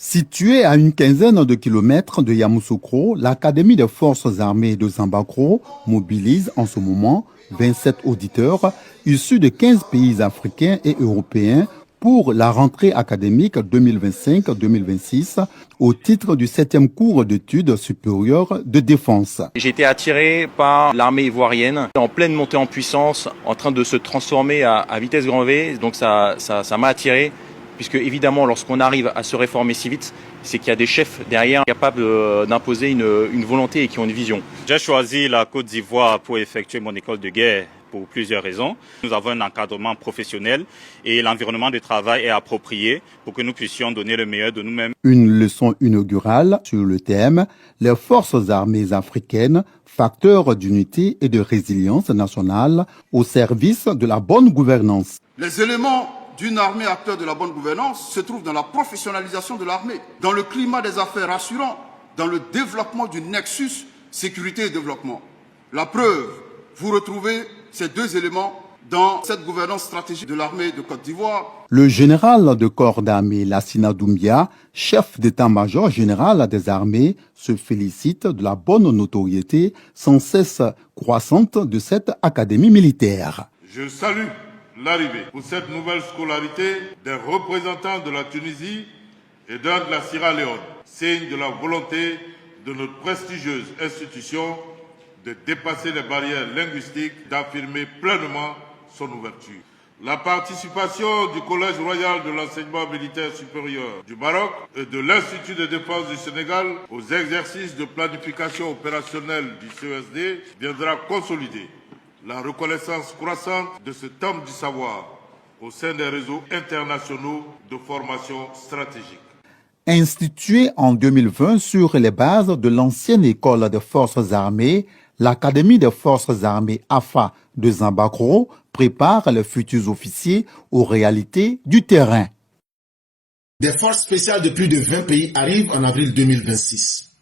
Située à une quinzaine de kilomètres de Yamoussoukro, l'Académie des forces armées de Zambakro mobilise en ce moment 27 auditeurs issus de 15 pays africains et européens pour la rentrée académique 2025-2026 au titre du 7e cours d'études supérieures de défense. J'ai été attiré par l'armée ivoirienne en pleine montée en puissance, en train de se transformer à vitesse grand V, donc ça m'a attiré. Puisque évidemment, lorsqu'on arrive à se réformer si vite, c'est qu'il y a des chefs derrière capables d'imposer une volonté et qui ont une vision. J'ai choisi la Côte d'Ivoire pour effectuer mon école de guerre pour plusieurs raisons. Nous avons un encadrement professionnel et l'environnement de travail est approprié pour que nous puissions donner le meilleur de nous-mêmes. Une leçon inaugurale sur le thème « Les forces armées africaines, facteurs d'unité et de résilience nationale au service de la bonne gouvernance ». Les éléments d'une armée acteur de la bonne gouvernance se trouve dans la professionnalisation de l'armée, dans le climat des affaires rassurant, dans le développement du nexus sécurité et développement. La preuve, vous retrouvez ces deux éléments dans cette gouvernance stratégique de l'armée de Côte d'Ivoire. Le général de corps d'armée Lassina Doumbia, chef d'état-major général des armées, se félicite de la bonne notoriété sans cesse croissante de cette académie militaire. Je salue l'arrivée pour cette nouvelle scolarité des représentants de la Tunisie et d'un de la Sierra Leone, signe de la volonté de notre prestigieuse institution de dépasser les barrières linguistiques, d'affirmer pleinement son ouverture. La participation du Collège royal de l'enseignement militaire supérieur du Maroc et de l'Institut de défense du Sénégal aux exercices de planification opérationnelle du CESD viendra consolider la reconnaissance croissante de ce temple du savoir au sein des réseaux internationaux de formation stratégique. Instituée en 2020 sur les bases de l'ancienne école des forces armées, l'Académie des forces armées AFA de Zambakro prépare les futurs officiers aux réalités du terrain. Des forces spéciales de plus de 20 pays arrivent en avril 2026.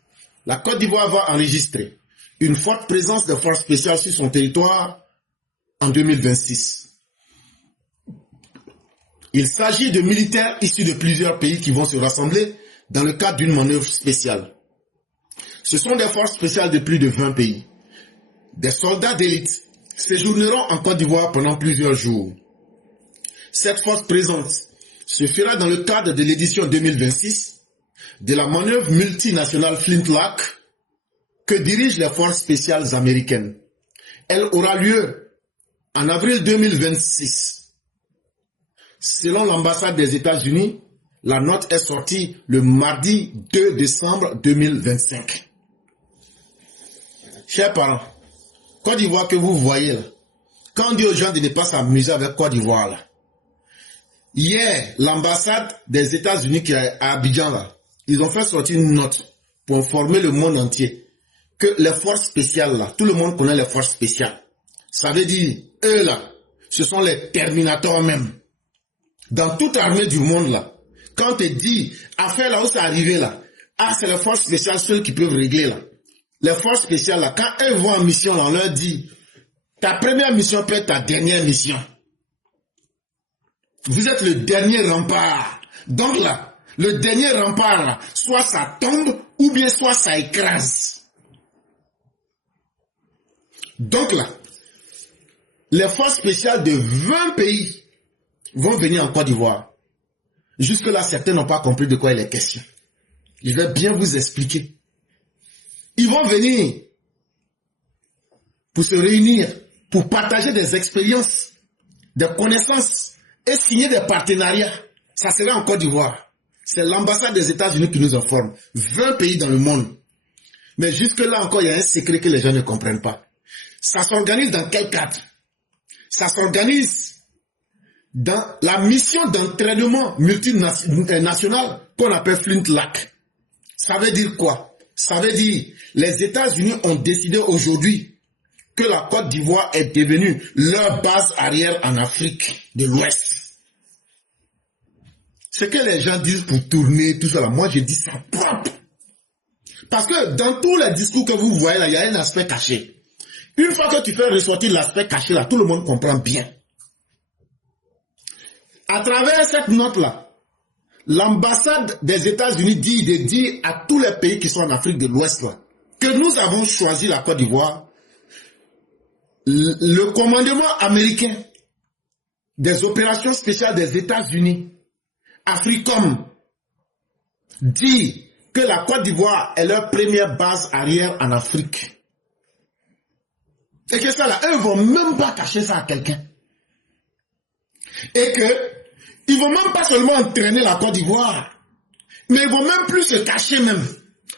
La Côte d'Ivoire va enregistrer une forte présence de forces spéciales sur son territoire en 2026. Il s'agit de militaires issus de plusieurs pays qui vont se rassembler dans le cadre d'une manœuvre spéciale. Ce sont des forces spéciales de plus de 20 pays. Des soldats d'élite séjourneront en Côte d'Ivoire pendant plusieurs jours. Cette force présente se fera dans le cadre de l'édition 2026 de la manœuvre multinationale Flintlock que dirigent les forces spéciales américaines. Elle aura lieu en avril 2026. Selon l'ambassade des États-Unis, la note est sortie le mardi 2 décembre 2025. Chers parents, Côte d'Ivoire que vous voyez là, quand on dit aux gens de ne pas s'amuser avec Côte d'Ivoire là, hier, l'ambassade des États-Unis qui est à Abidjan là, ils ont fait sortir une note pour informer le monde entier que les forces spéciales là, tout le monde connaît les forces spéciales. Ça veut dire, eux là, ce sont les terminators même. Dans toute armée du monde là, quand on te dit, affaire là où c'est arrivé là, ah c'est les forces spéciales seules qui peuvent régler là. Les forces spéciales là, quand elles vont en mission là, on leur dit, ta première mission peut être ta dernière mission. Vous êtes le dernier rempart. Donc là, le dernier rempart là, soit ça tombe ou bien soit ça écrase. Donc là, les forces spéciales de 20 pays vont venir en Côte d'Ivoire. Jusque-là, certains n'ont pas compris de quoi il est question. Je vais bien vous expliquer. Ils vont venir pour se réunir, pour partager des expériences, des connaissances et signer des partenariats. Ça sera en Côte d'Ivoire. C'est l'ambassade des États-Unis qui nous informe. 20 pays dans le monde. Mais jusque-là encore, il y a un secret que les gens ne comprennent pas. Ça s'organise dans quel cadre? Ça s'organise dans la mission d'entraînement multinational qu'on appelle Flintlock. Ça veut dire quoi? Ça veut dire les États-Unis ont décidé aujourd'hui que la Côte d'Ivoire est devenue leur base arrière en Afrique de l'Ouest. Ce que les gens disent pour tourner tout ça là, moi je dis ça propre. Parce que dans tous les discours que vous voyez là, il y a un aspect caché. Une fois que tu fais ressortir l'aspect caché là, tout le monde comprend bien. À travers cette note là, l'ambassade des États-Unis dit de dire à tous les pays qui sont en Afrique de l'Ouest que nous avons choisi la Côte d'Ivoire. Le commandement américain des opérations spéciales des États-Unis, AFRICOM, dit que la Côte d'Ivoire est leur première base arrière en Afrique. Et que ça là, eux ne vont même pas cacher ça à quelqu'un. Et que ils vont même pas seulement entraîner la Côte d'Ivoire, mais ils vont même plus se cacher même.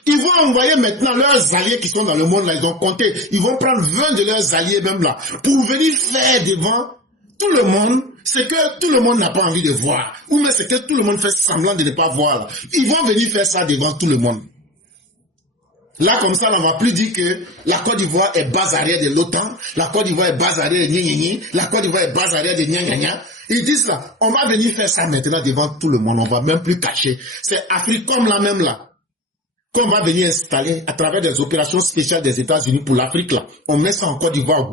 Ils vont envoyer maintenant leurs alliés qui sont dans le monde là, ils ont compté, ils vont prendre 20 de leurs alliés même là, pour venir faire devant tout le monde ce que tout le monde n'a pas envie de voir, ou même ce que tout le monde fait semblant de ne pas voir là. Ils vont venir faire ça devant tout le monde. Là, comme ça, on ne va plus dire que la Côte d'Ivoire est base arrière de l'OTAN, la Côte d'Ivoire est base arrière de Gna, la Côte d'Ivoire est base arrière de Gna. Ils disent ça, on va venir faire ça maintenant devant tout le monde, on ne va même plus cacher. C'est AFRICOM là même là, qu'on va venir installer à travers des opérations spéciales des États-Unis pour l'Afrique là. On met ça en Côte d'Ivoire,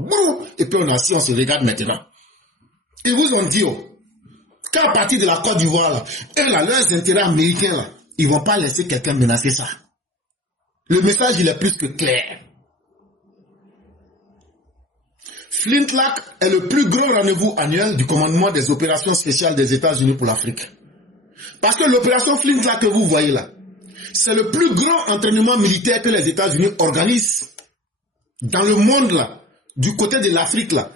et puis on est assis, on se regarde maintenant. Ils vous ont dit, qu'à partir de la Côte d'Ivoire là, eux là, leurs intérêts américains là, ils ne vont pas laisser quelqu'un menacer ça. Le message, il est plus que clair. Flint Lac est le plus grand rendez-vous annuel du commandement des opérations spéciales des États-Unis pour l'Afrique. Parce que l'opération Flint Lac que vous voyez là, c'est le plus grand entraînement militaire que les États-Unis organisent dans le monde là, du côté de l'Afrique là.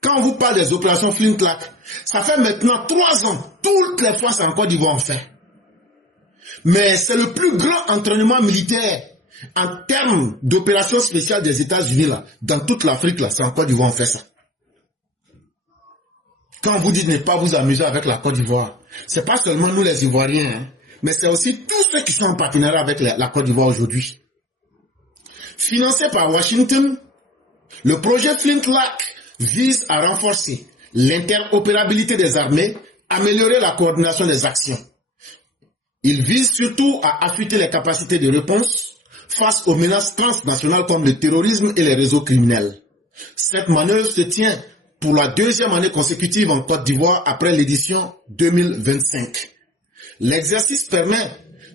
Quand on vous parle des opérations Flint Lac, ça fait maintenant 3 ans, toutes les fois c'est en Côte d'Ivoire on fait. Mais c'est le plus grand entraînement militaire en termes d'opérations spéciales des États-Unis là, dans toute l'Afrique là, c'est en Côte d'Ivoire on fait ça. Quand on vous dit de ne pas vous amuser avec la Côte d'Ivoire, c'est pas seulement nous les Ivoiriens, hein, mais c'est aussi tous ceux qui sont en partenariat avec la Côte d'Ivoire aujourd'hui. Financé par Washington, le projet Flint Lac vise à renforcer l'interopérabilité des armées, améliorer la coordination des actions. Il vise surtout à affûter les capacités de réponse face aux menaces transnationales comme le terrorisme et les réseaux criminels. Cette manœuvre se tient pour la 2e année consécutive en Côte d'Ivoire après l'édition 2025. L'exercice permet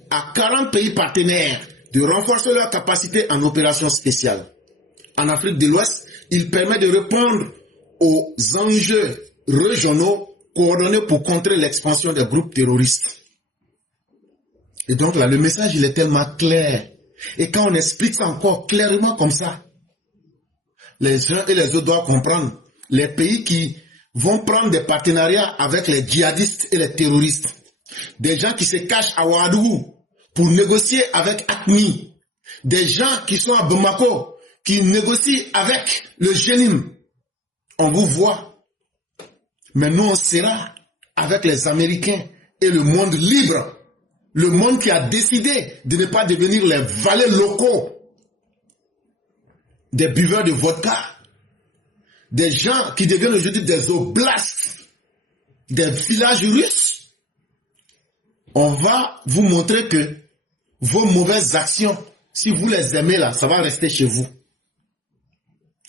à 40 pays partenaires de renforcer leurs capacités en opérations spéciales. En Afrique de l'Ouest, il permet de répondre aux enjeux régionaux coordonnés pour contrer l'expansion des groupes terroristes. Et donc là, le message, il est tellement clair. Et quand on explique ça encore clairement comme ça, les uns et les autres doivent comprendre. Les pays qui vont prendre des partenariats avec les djihadistes et les terroristes, des gens qui se cachent à Ouagadougou pour négocier avec AQMI, des gens qui sont à Bamako, qui négocient avec le Jenim. On vous voit. Mais nous, on sera avec les Américains et le monde libre. Le monde qui a décidé de ne pas devenir les valets locaux des buveurs de vodka, des gens qui deviennent aujourd'hui des oblasts, des villages russes. On va vous montrer que vos mauvaises actions, si vous les aimez là, ça va rester chez vous.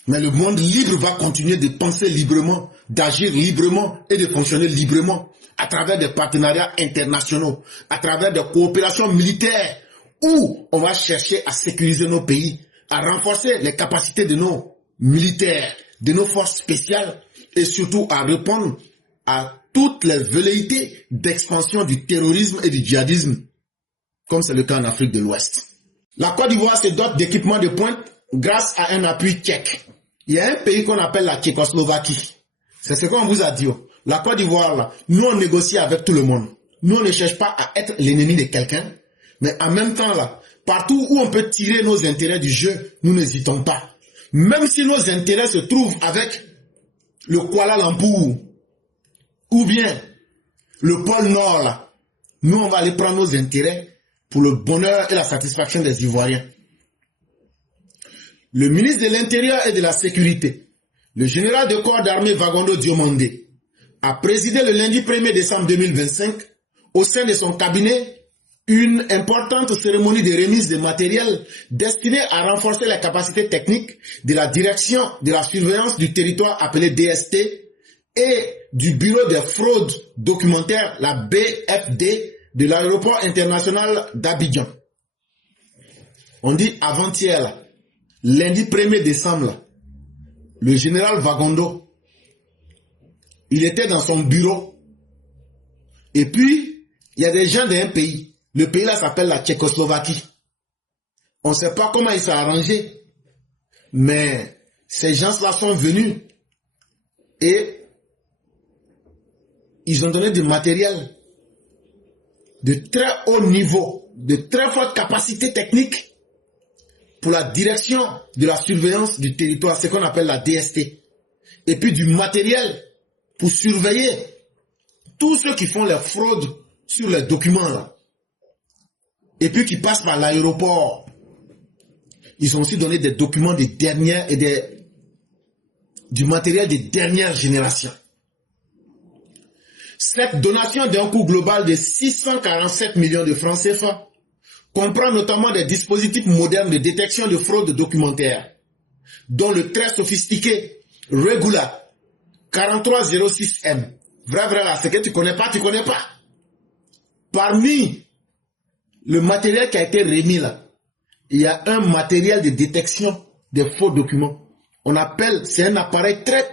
Mais le monde libre va continuer de penser librement, d'agir librement et de fonctionner librement à travers des partenariats internationaux, à travers des coopérations militaires où on va chercher à sécuriser nos pays, à renforcer les capacités de nos militaires, de nos forces spéciales et surtout à répondre à toutes les velléités d'expansion du terrorisme et du djihadisme, comme c'est le cas en Afrique de l'Ouest. La Côte d'Ivoire se dote d'équipements de pointe grâce à un appui tchèque. Il y a un pays qu'on appelle la Tchécoslovaquie. C'est ce qu'on vous a dit. La Côte d'Ivoire, là, nous on négocie avec tout le monde. Nous on ne cherche pas à être l'ennemi de quelqu'un, mais en même temps là, partout où on peut tirer nos intérêts du jeu, nous n'hésitons pas. Même si nos intérêts se trouvent avec le Kuala Lumpur ou bien le pôle Nord là, nous on va aller prendre nos intérêts pour le bonheur et la satisfaction des Ivoiriens. Le ministre de l'Intérieur et de la Sécurité, le général de corps d'armée Vagondo Diomandé, a présidé le lundi 1er décembre 2025 au sein de son cabinet une importante cérémonie de remise de matériel destinée à renforcer les capacités techniques de la direction de la surveillance du territoire appelée DST et du bureau des fraudes documentaires, la BFD, de l'aéroport international d'Abidjan. On dit avant-hier, là, lundi 1er décembre, là, le général Vagondo, il était dans son bureau. Et puis, il y a des gens d'un pays. Le pays là s'appelle la Tchécoslovaquie. On ne sait pas comment il s'est arrangé. Mais ces gens-là sont venus. Et ils ont donné du matériel de très haut niveau, de très forte capacité technique pour la direction de la surveillance du territoire, ce qu'on appelle la DST. Et puis du matériel pour surveiller tous ceux qui font les fraudes sur les documents là. Et puis qui passent par l'aéroport. Ils ont aussi donné des documents de dernière et du matériel de dernière génération. Cette donation d'un coût global de 647 millions de francs CFA comprend notamment des dispositifs modernes de détection de fraude documentaire, dont le très sophistiqué Regula 4306M. Vrai là, c'est que tu connais pas. Parmi le matériel qui a été remis là, il y a un matériel de détection des faux documents. On appelle, c'est un appareil très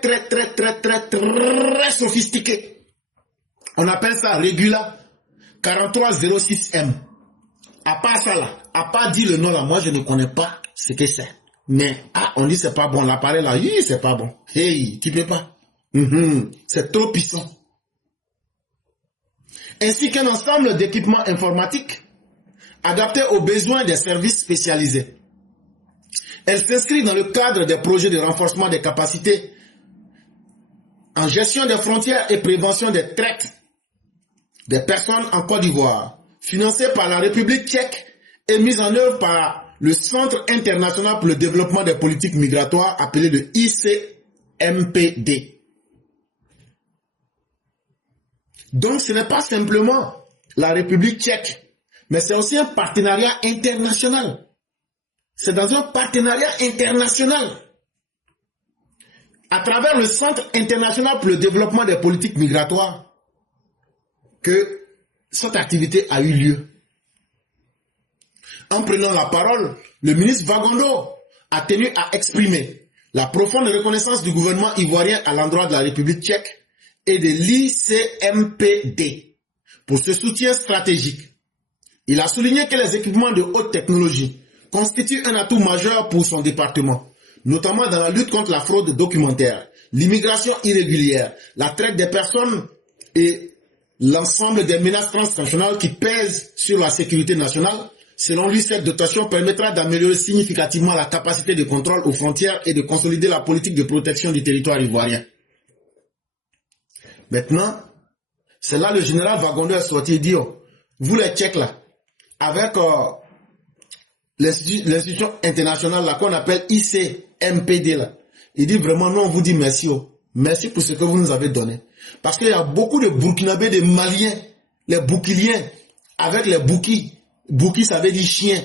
sophistiqué. On appelle ça Regula 4306M. À part ça là, à part dire le nom là, moi je ne connais pas ce que c'est. Mais, on dit c'est pas bon, l'appareil là, oui, c'est pas bon. Hey, tu peux pas. C'est trop puissant. Ainsi qu'un ensemble d'équipements informatiques adaptés aux besoins des services spécialisés. Elle s'inscrit dans le cadre des projets de renforcement des capacités en gestion des frontières et prévention des traites des personnes en Côte d'Ivoire, financés par la République tchèque et mis en œuvre par le Centre international pour le développement des politiques migratoires appelé le ICMPD. Donc ce n'est pas simplement la République tchèque, mais c'est aussi un partenariat international. C'est dans un partenariat international. À travers le Centre international pour le développement des politiques migratoires, que cette activité a eu lieu. En prenant la parole, le ministre Vagondo a tenu à exprimer la profonde reconnaissance du gouvernement ivoirien à l'endroit de la République tchèque et de l'ICMPD pour ce soutien stratégique. Il a souligné que les équipements de haute technologie constituent un atout majeur pour son département, notamment dans la lutte contre la fraude documentaire, l'immigration irrégulière, la traite des personnes et l'ensemble des menaces transnationales qui pèsent sur la sécurité nationale. Selon lui, cette dotation permettra d'améliorer significativement la capacité de contrôle aux frontières et de consolider la politique de protection du territoire ivoirien. Maintenant, c'est là le général Vagondo est sorti et dit, vous les Tchèques là, avec l'institution internationale là qu'on appelle ICMPD là, il dit vraiment non, on vous dit merci. Merci pour ce que vous nous avez donné. Parce qu'il y a beaucoup de Burkinabés, de Maliens, les Boukiliens, avec les Boukis. Boukis, ça veut dire chien,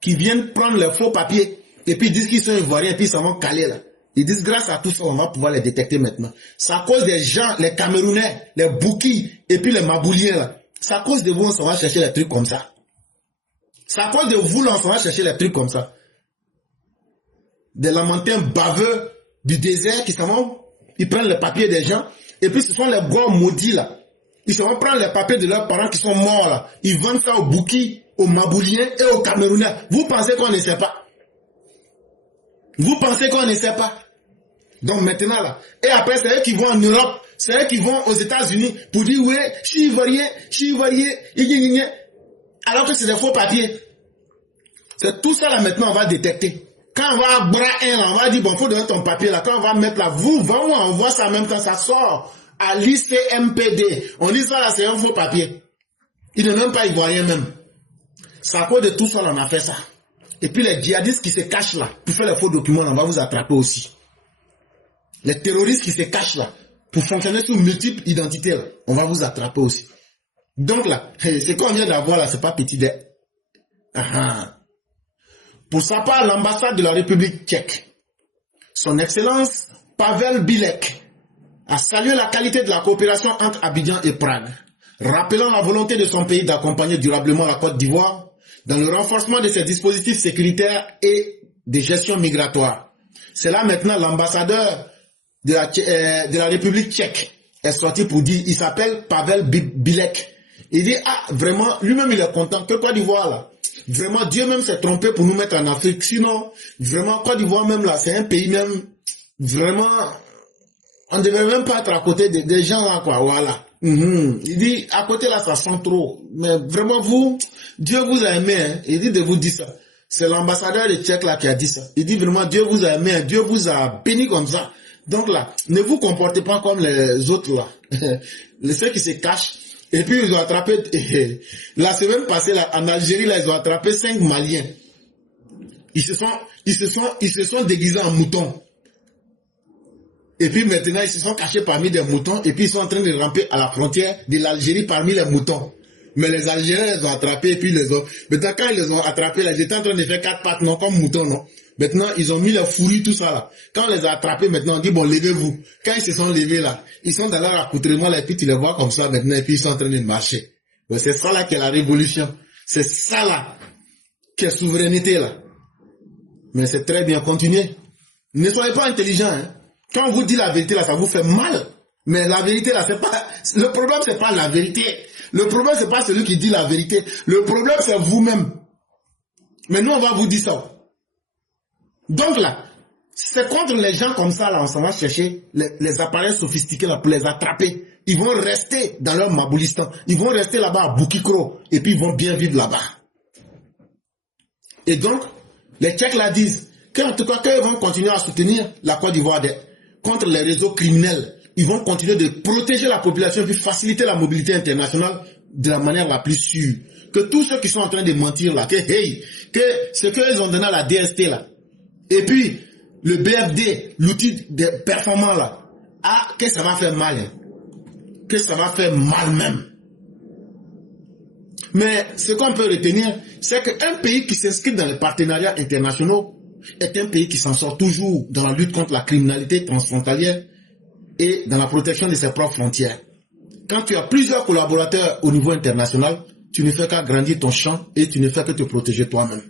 qui viennent prendre les faux papiers, et puis ils disent qu'ils sont ivoiriens, et puis ils s'en vont caler là. Ils disent grâce à tout ça, on va pouvoir les détecter maintenant. C'est à cause des gens, les Camerounais, les Boukis, et puis les Mabouliens là. C'est à cause de vous, on s'en va chercher les trucs comme ça. C'est à cause de vous, là, on s'en va chercher les trucs comme ça. Des lamentins baveux du désert qui s'en vont, ils prennent les papiers des gens, et puis ce sont les gars maudits là. Ils se vont prendre les papiers de leurs parents qui sont morts là. Ils vendent ça aux Boukis, aux Mabouliens et aux Camerounais. Vous pensez qu'on ne sait pas? Vous pensez qu'on ne sait pas? Donc maintenant là, et après c'est eux qui vont en Europe, c'est eux qui vont aux États-Unis pour dire oui, je suis ivoirien, alors que c'est des faux papiers. C'est tout ça là maintenant on va détecter. Quand on va à Bra1 là, on va dire bon faut donner ton papier là. Quand on va mettre là, on voit ça en même temps, ça sort à l'ICMPD. On dit ça là c'est un faux papier. Il n'est même pas ivoirien même. C'est à cause de tout ça là on a fait ça. Et puis les djihadistes qui se cachent là pour faire les faux documents, on va vous attraper aussi. Les terroristes qui se cachent là pour fonctionner sous multiples identités là, on va vous attraper aussi. Donc là, ce qu'on vient d'avoir là, c'est pas petit de... Pour sa part, l'ambassade de la République tchèque, son Excellence Pavel Bilek, a salué la qualité de la coopération entre Abidjan et Prague, rappelant la volonté de son pays d'accompagner durablement la Côte d'Ivoire dans le renforcement de ses dispositifs sécuritaires et de gestion migratoire. C'est là maintenant l'ambassadeur de la République tchèque est sorti pour dire, il s'appelle Pavel Bilek. Il dit, ah, vraiment, lui-même il est content que Côte d'Ivoire là, vraiment Dieu même s'est trompé pour nous mettre en Afrique. Sinon, vraiment Côte d'Ivoire même là, c'est un pays même, vraiment, on ne devait même pas être à côté des gens là quoi, voilà. Il dit, à côté là, ça sent trop. Mais vraiment vous, Dieu vous a aimé, hein. Il dit de vous dire ça. C'est l'ambassadeur de Tchèque là qui a dit ça. Il dit vraiment, Dieu vous a aimé, Dieu vous a béni comme ça. Donc là, ne vous comportez pas comme les autres là. Ceux qui se cachent. Et puis ils ont attrapé, la semaine passée là, en Algérie là, ils ont attrapé 5 Maliens. Ils se sont déguisés en moutons. Et puis maintenant, ils se sont cachés parmi des moutons et puis ils sont en train de ramper à la frontière de l'Algérie parmi les moutons. Mais les Algériens les ont attrapés et puis les ont... Maintenant, quand ils les ont attrapés, là, ils étaient en train de faire 4 pattes, non, comme moutons, non. Maintenant, ils ont mis les fourrures, tout ça, là. Quand on les a attrapés, maintenant, on dit, bon, levez-vous. Quand ils se sont levés, là, ils sont dans leur accoutrement, là, et puis tu les vois comme ça, maintenant, et puis ils sont en train de marcher. Mais c'est ça, là, qui est la révolution. C'est ça, là, qui est souveraineté, là. Mais c'est très bien, continuez. Ne soyez pas intelligents, hein. Quand on vous dit la vérité, là, ça vous fait mal. Mais la vérité, là, c'est pas... Le problème, c'est pas la vérité. Le problème, c'est pas celui qui dit la vérité. Le problème, c'est vous-même. Mais nous, on va vous dire ça. Donc là, c'est contre les gens comme ça, là, on s'en va chercher les appareils sophistiqués, là, pour les attraper. Ils vont rester dans leur Maboulistan. Ils vont rester là-bas à Boukikro. Et puis, ils vont bien vivre là-bas. Et donc, les Tchèques là disent qu'en tout cas, qu'ils vont continuer à soutenir la Côte d'Ivoire contre les réseaux criminels. Ils vont continuer de protéger la population et puis faciliter la mobilité internationale de la manière la plus sûre. Que tous ceux qui sont en train de mentir là, que ce qu'ils ont donné à la DST là, et puis le BFD, l'outil de performant là, que ça va faire mal. Hein. Que ça va faire mal même. Mais ce qu'on peut retenir, c'est qu'un pays qui s'inscrit dans les partenariats internationaux est un pays qui s'en sort toujours dans la lutte contre la criminalité transfrontalière et dans la protection de ses propres frontières. Quand tu as plusieurs collaborateurs au niveau international, tu ne fais qu'agrandir ton champ et tu ne fais que te protéger toi-même.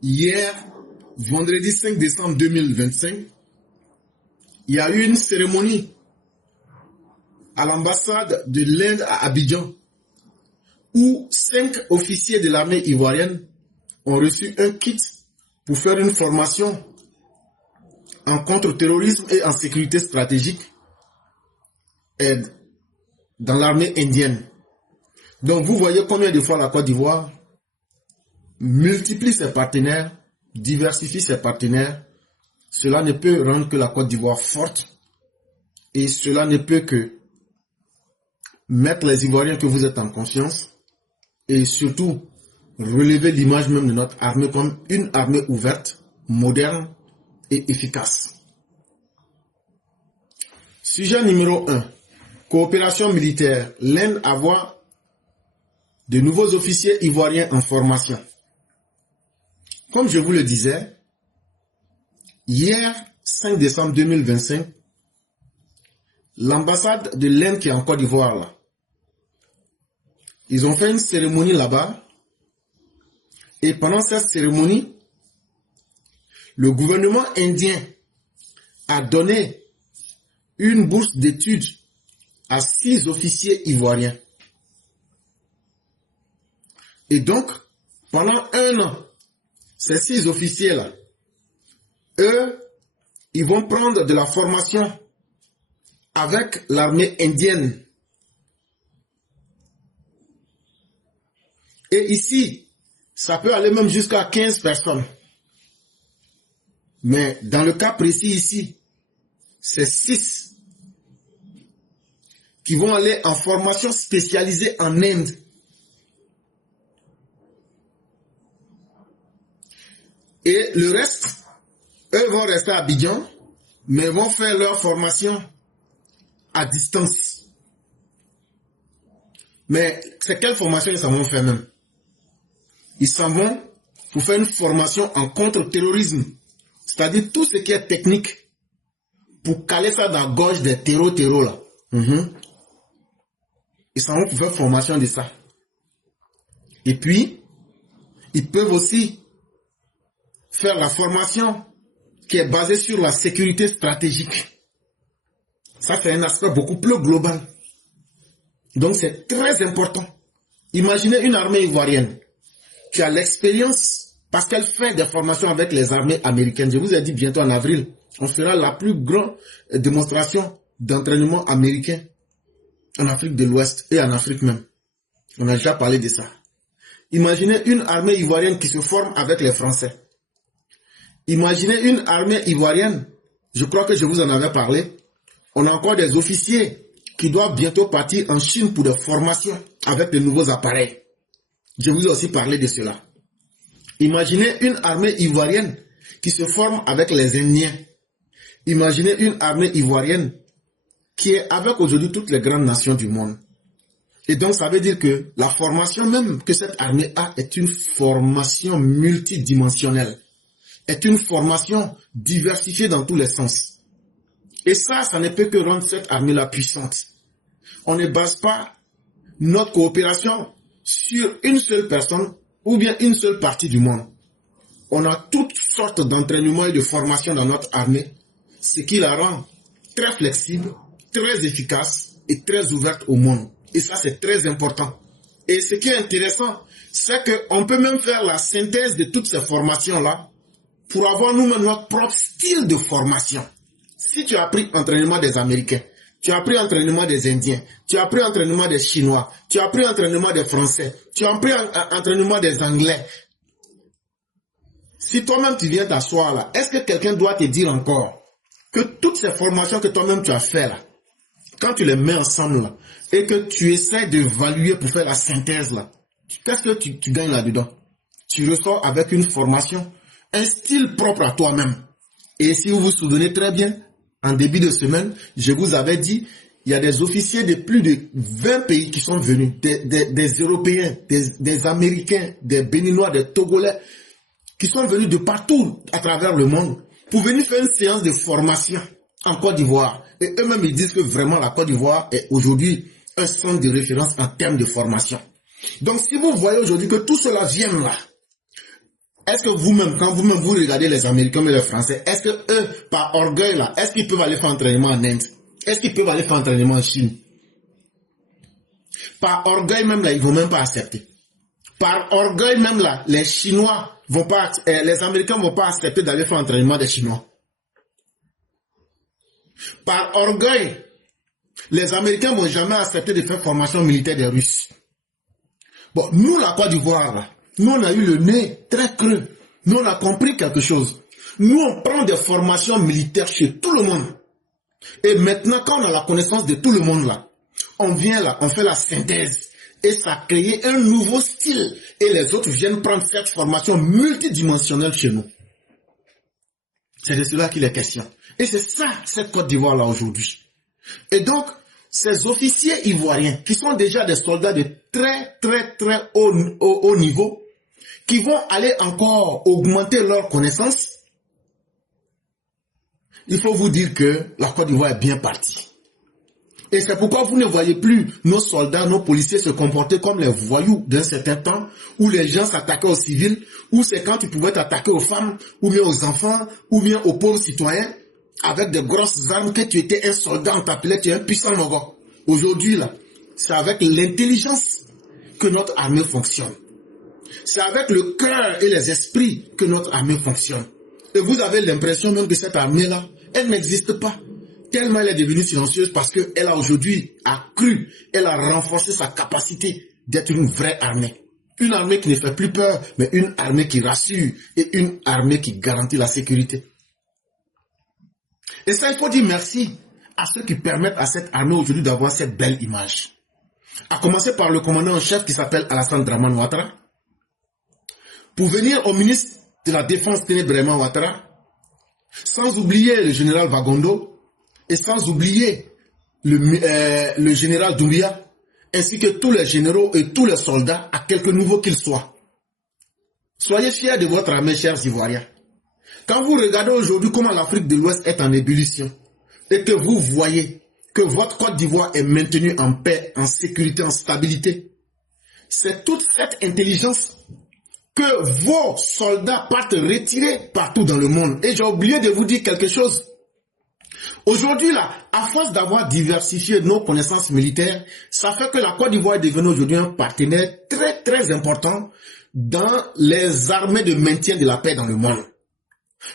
Hier, vendredi 5 décembre 2025, il y a eu une cérémonie à l'ambassade de l'Inde à Abidjan où 5 officiers de l'armée ivoirienne ont reçu un kit pour faire une formation en contre-terrorisme et en sécurité stratégique dans l'armée indienne. Donc vous voyez combien de fois la Côte d'Ivoire multiplie ses partenaires, diversifie ses partenaires. Cela ne peut rendre que la Côte d'Ivoire forte et cela ne peut que mettre les Ivoiriens que vous êtes en confiance et surtout relever l'image même de notre armée comme une armée ouverte, moderne et efficace. Sujet numéro 1. Coopération militaire. L'Inde envoie de nouveaux officiers ivoiriens en formation. Comme je vous le disais, hier, 5 décembre 2025, l'ambassade de l'Inde qui est en Côte d'Ivoire, là, ils ont fait une cérémonie là-bas. Et pendant cette cérémonie, le gouvernement indien a donné une bourse d'études à 6 officiers ivoiriens. Et donc, pendant 1 an, ces 6 officiers-là, eux, ils vont prendre de la formation avec l'armée indienne. Et ici, ça peut aller même jusqu'à 15 personnes. Mais dans le cas précis ici, c'est 6 qui vont aller en formation spécialisée en Inde. Et le reste, eux vont rester à Abidjan, mais vont faire leur formation à distance. Mais c'est quelle formation ils s'en vont faire même? Ils s'en vont pour faire une formation en contre-terrorisme. C'est-à-dire tout ce qui est technique pour caler ça dans la gorge des terreaux là. Ils s'en vont pour faire formation de ça. Et puis, ils peuvent aussi faire la formation qui est basée sur la sécurité stratégique. Ça, c'est un aspect beaucoup plus global. Donc, c'est très important. Imaginez une armée ivoirienne qui a l'expérience parce qu'elle fait des formations avec les armées américaines. Je vous ai dit bientôt en avril, on fera la plus grande démonstration d'entraînement américain en Afrique de l'Ouest et en Afrique même. On a déjà parlé de ça. Imaginez une armée ivoirienne qui se forme avec les Français. Imaginez une armée ivoirienne, je crois que je vous en avais parlé. On a encore des officiers qui doivent bientôt partir en Chine pour des formations avec de nouveaux appareils. Je vous ai aussi parlé de cela. Imaginez une armée ivoirienne qui se forme avec les Indiens. Imaginez une armée ivoirienne qui est avec aujourd'hui toutes les grandes nations du monde. Et donc ça veut dire que la formation même que cette armée a est une formation multidimensionnelle. Est une formation diversifiée dans tous les sens. Et ça ne peut que rendre cette armée-là puissante. On ne base pas notre coopération sur une seule personne ou bien une seule partie du monde. On a toutes sortes d'entraînements et de formations dans notre armée, ce qui la rend très flexible, très efficace et très ouverte au monde. Et ça, c'est très important. Et ce qui est intéressant, c'est qu'on peut même faire la synthèse de toutes ces formations-là pour avoir nous-mêmes notre propre style de formation. Si tu as pris entraînement des Américains, tu as pris entraînement des Indiens, tu as pris entraînement des Chinois, tu as pris entraînement des Français, tu as pris entraînement des Anglais. Si toi-même tu viens t'asseoir là, est-ce que quelqu'un doit te dire encore que toutes ces formations que toi-même tu as fait là, quand tu les mets ensemble là, et que tu essaies d'évaluer pour faire la synthèse là, qu'est-ce que tu gagnes là-dedans? Tu ressors avec une formation, un style propre à toi-même. Et si vous vous souvenez très bien, en début de semaine, je vous avais dit, il y a des officiers de plus de 20 pays qui sont venus, des Européens, des Américains, des Béninois, des Togolais, qui sont venus de partout à travers le monde pour venir faire une séance de formation en Côte d'Ivoire. Et eux-mêmes, ils disent que vraiment la Côte d'Ivoire est aujourd'hui un centre de référence en termes de formation. Donc, si vous voyez aujourd'hui que tout cela vient là, est-ce que vous-même, quand vous-même vous regardez les Américains et les Français, est-ce que eux, par orgueil là, est-ce qu'ils peuvent aller faire entraînement en Inde? Est-ce qu'ils peuvent aller faire entraînement en Chine? Par orgueil même là, ils vont même pas accepter. Par orgueil même là, les Chinois vont pas, les Américains vont pas accepter d'aller faire entraînement des Chinois. Par orgueil, les Américains vont jamais accepter de faire formation militaire des Russes. Bon, nous la Côte d'Ivoire là, nous, on a eu le nez très creux. Nous, on a compris quelque chose. Nous, on prend des formations militaires chez tout le monde. Et maintenant, quand on a la connaissance de tout le monde là, on vient là, on fait la synthèse. Et ça a créé un nouveau style. Et les autres viennent prendre cette formation multidimensionnelle chez nous. C'est de cela qu'il est question. Et c'est ça, cette Côte d'Ivoire là aujourd'hui. Et donc, ces officiers ivoiriens, qui sont déjà des soldats de très haut niveau, qui vont aller encore augmenter leurs connaissances, il faut vous dire que la Côte d'Ivoire est bien partie. Et c'est pourquoi vous ne voyez plus nos soldats, nos policiers se comporter comme les voyous d'un certain temps, où les gens s'attaquaient aux civils, où c'est quand tu pouvais t'attaquer aux femmes, ou bien aux enfants, ou bien aux pauvres citoyens, avec de grosses armes, que tu étais un soldat, on t'appelait, tu es un puissant mogo. Aujourd'hui, là, c'est avec l'intelligence que notre armée fonctionne. C'est avec le cœur et les esprits que notre armée fonctionne. Et vous avez l'impression même que cette armée-là, elle n'existe pas. Tellement elle est devenue silencieuse parce qu'elle a aujourd'hui accru, elle a renforcé sa capacité d'être une vraie armée. Une armée qui ne fait plus peur, mais une armée qui rassure et une armée qui garantit la sécurité. Et ça, il faut dire merci à ceux qui permettent à cette armée aujourd'hui d'avoir cette belle image. À commencer par le commandant en chef qui s'appelle Alassane Dramane Ouattara. Pour venir au ministre de la Défense Téné Ouattara, sans oublier le général Vagondo et sans oublier le général Doumbia, ainsi que tous les généraux et tous les soldats, à quelque niveau qu'ils soient. Soyez fiers de votre armée, chers Ivoiriens. Quand vous regardez aujourd'hui comment l'Afrique de l'Ouest est en ébullition, et que vous voyez que votre Côte d'Ivoire est maintenue en paix, en sécurité, en stabilité. C'est toute cette intelligence que vos soldats partent retirer partout dans le monde. Et j'ai oublié de vous dire quelque chose. Aujourd'hui, là, à force d'avoir diversifié nos connaissances militaires, ça fait que la Côte d'Ivoire est devenue aujourd'hui un partenaire très, très important dans les armées de maintien de la paix dans le monde.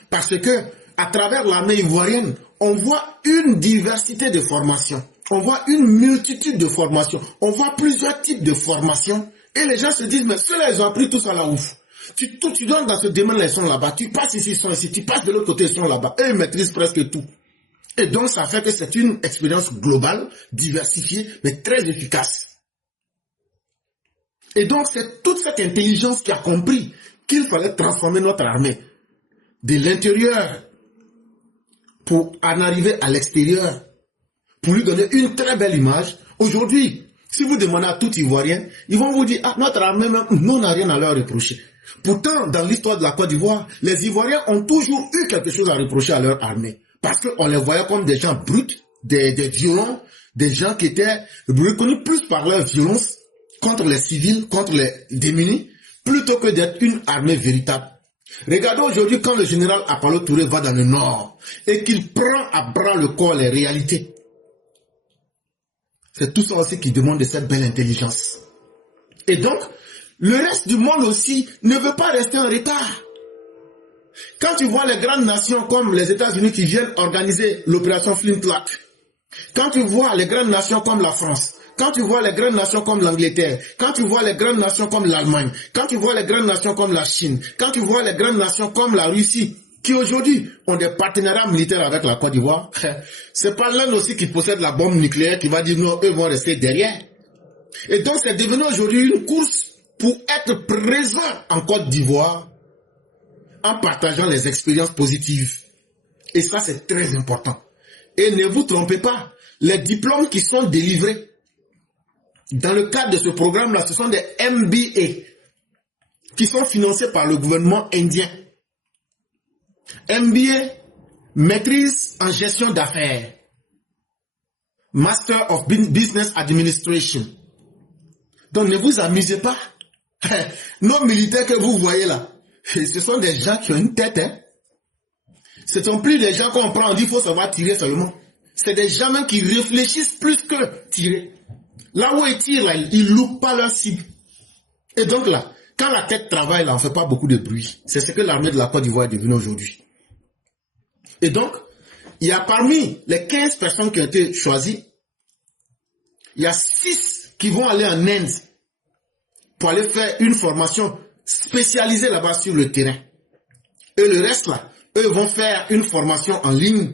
Parce que, à travers l'armée ivoirienne, on voit une diversité de formations. On voit une multitude de formations. On voit plusieurs types de formations. Et les gens se disent, mais ceux-là, ils ont appris tout ça là ouf. Tu donnes dans ce domaine-là, ils sont là-bas. Tu passes ici, ils sont ici. Tu passes de l'autre côté, ils sont là-bas. Eux, ils maîtrisent presque tout. Et donc, ça fait que c'est une expérience globale, diversifiée, mais très efficace. Et donc, c'est toute cette intelligence qui a compris qu'il fallait transformer notre armée de l'intérieur pour en arriver à l'extérieur, pour lui donner une très belle image. Aujourd'hui, si vous demandez à tout Ivoirien, ils vont vous dire, ah, notre armée, même, nous, on n'a rien à leur reprocher. Pourtant, dans l'histoire de la Côte d'Ivoire, les Ivoiriens ont toujours eu quelque chose à reprocher à leur armée. Parce qu'on les voyait comme des gens bruts, des violents, des gens qui étaient reconnus plus par leur violence contre les civils, contre les démunis, plutôt que d'être une armée véritable. Regardez aujourd'hui quand le général Apollo Touré va dans le nord et qu'il prend à bras le corps les réalités. C'est tout ça aussi qui demande de cette belle intelligence. Et donc, le reste du monde aussi ne veut pas rester en retard. Quand tu vois les grandes nations comme les États-Unis qui viennent organiser l'opération Flintlock, quand tu vois les grandes nations comme la France, quand tu vois les grandes nations comme l'Angleterre, quand tu vois les grandes nations comme l'Allemagne, quand tu vois les grandes nations comme la Chine, quand tu vois les grandes nations comme la Russie, qui aujourd'hui ont des partenariats militaires avec la Côte d'Ivoire, c'est pas l'un aussi qui possède la bombe nucléaire qui va dire non, eux vont rester derrière. Et donc c'est devenu aujourd'hui une course pour être présent en Côte d'Ivoire en partageant les expériences positives. Et ça, c'est très important. Et ne vous trompez pas, les diplômes qui sont délivrés dans le cadre de ce programme-là, ce sont des MBA qui sont financés par le gouvernement indien. MBA, maîtrise en gestion d'affaires. Master of Business Administration. Donc ne vous amusez pas. Nos militaires que vous voyez là, ce sont des gens qui ont une tête. Ce ne sont plus des gens qu'on prend, on dit qu'il faut savoir tirer seulement. C'est des gens même qui réfléchissent plus que tirer. Là où ils tirent, là, ils ne loupent pas leur cible. Et donc là, quand la tête travaille, là, on ne fait pas beaucoup de bruit. C'est ce que l'armée de la Côte d'Ivoire est devenue aujourd'hui. Et donc, il y a parmi les 15 personnes qui ont été choisies, il y a 6 qui vont aller en Inde pour aller faire une formation spécialisée là-bas sur le terrain. Et le reste là, eux vont faire une formation en ligne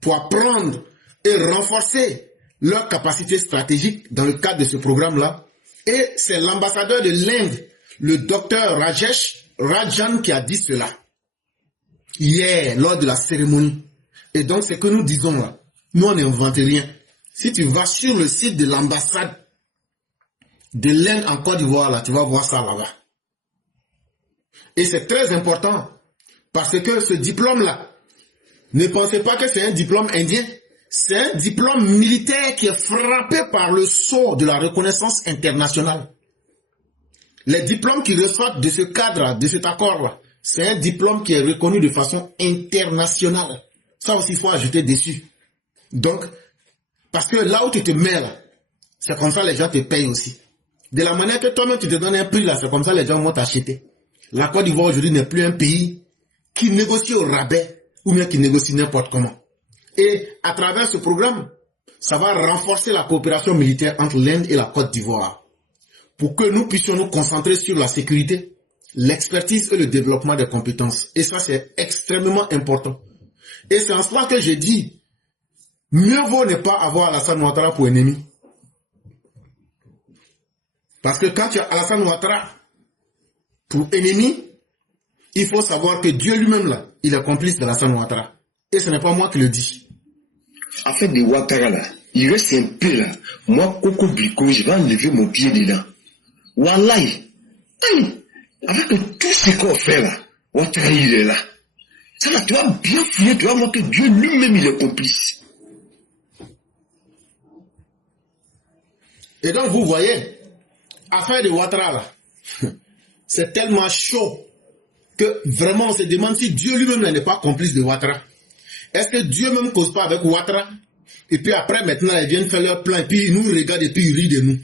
pour apprendre et renforcer leur capacité stratégique dans le cadre de ce programme-là. Et c'est l'ambassadeur de l'Inde, le docteur Rajesh Rajan, qui a dit cela hier lors de la cérémonie. Et donc, c'est que nous disons là, nous on n'invente rien. Si tu vas sur le site de l'ambassade de l'Inde en Côte d'Ivoire, là, tu vas voir ça là-bas. Et c'est très important parce que ce diplôme-là, ne pensez pas que c'est un diplôme indien. C'est un diplôme militaire qui est frappé par le sceau de la reconnaissance internationale. Les diplômes qui ressortent de ce cadre, de cet accord-là, c'est un diplôme qui est reconnu de façon internationale. Ça aussi, il faut ajouter dessus. Donc, parce que là où tu te mets là, c'est comme ça les gens te payent aussi. De la manière que toi-même tu te donnes un prix là, c'est comme ça les gens vont t'acheter. La Côte d'Ivoire aujourd'hui n'est plus un pays qui négocie au rabais ou bien qui négocie n'importe comment. Et à travers ce programme, ça va renforcer la coopération militaire entre l'Inde et la Côte d'Ivoire pour que nous puissions nous concentrer sur la sécurité, l'expertise et le développement des compétences. Et ça, c'est extrêmement important. Et c'est en cela que je dis, mieux vaut ne pas avoir Alassane Ouattara pour ennemi. Parce que quand tu as Alassane Ouattara pour ennemi, il faut savoir que Dieu lui-même, là, il est complice d'Alassane Ouattara. Et ce n'est pas moi qui le dis. Afin de Ouattara là, il reste un peu là. Moi, Coco Brico, je vais enlever mon pied dedans. Wallahi. Avec tout ce qu'on fait là, Ouattara il est là. Ça là, tu vas bien fouiller, tu vas voir que Dieu lui-même il est complice. Et donc, vous voyez, affaire de Ouattara, là, c'est tellement chaud que vraiment on se demande si Dieu lui-même n'est pas complice de Ouattara. Est-ce que Dieu même ne cause pas avec Ouattara? Et puis après, maintenant, ils viennent faire leur plan, et puis ils nous regardent, et puis ils rient de nous.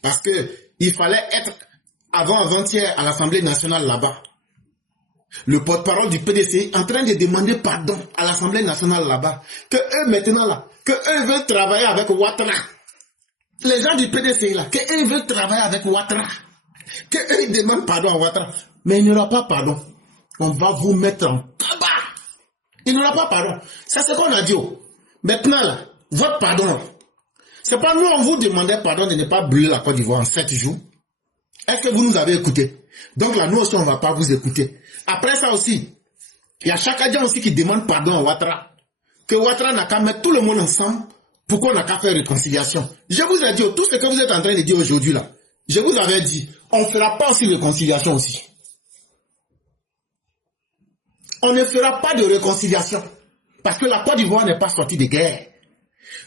Parce que il fallait être avant-hier à l'Assemblée nationale là-bas. Le porte-parole du PDC en train de demander pardon à l'Assemblée nationale là-bas. Que eux maintenant là, que eux veulent travailler avec Ouattara. Les gens du PDC là, que eux veulent travailler avec Ouattara. Que eux ils demandent pardon à Ouattara. Mais il n'y aura pas pardon. On va vous mettre en tabac. Il n'y aura pas pardon. C'est ce qu'on a dit. Maintenant là, votre pardon là, c'est pas nous on vous demandait pardon de ne pas brûler la Côte d'Ivoire en 7 jours. Est-ce que vous nous avez écouté? Donc là, nous aussi, on ne va pas vous écouter. Après ça aussi, il y a Chakadjan aussi qui demande pardon à Ouattara. Que Ouattara n'a qu'à mettre tout le monde ensemble pour qu'on n'a qu'à faire réconciliation. Je vous ai dit, tout ce que vous êtes en train de dire aujourd'hui là, je vous avais dit, on ne fera pas aussi réconciliation aussi. On ne fera pas de réconciliation. Parce que la Côte d'Ivoire n'est pas sortie de guerre.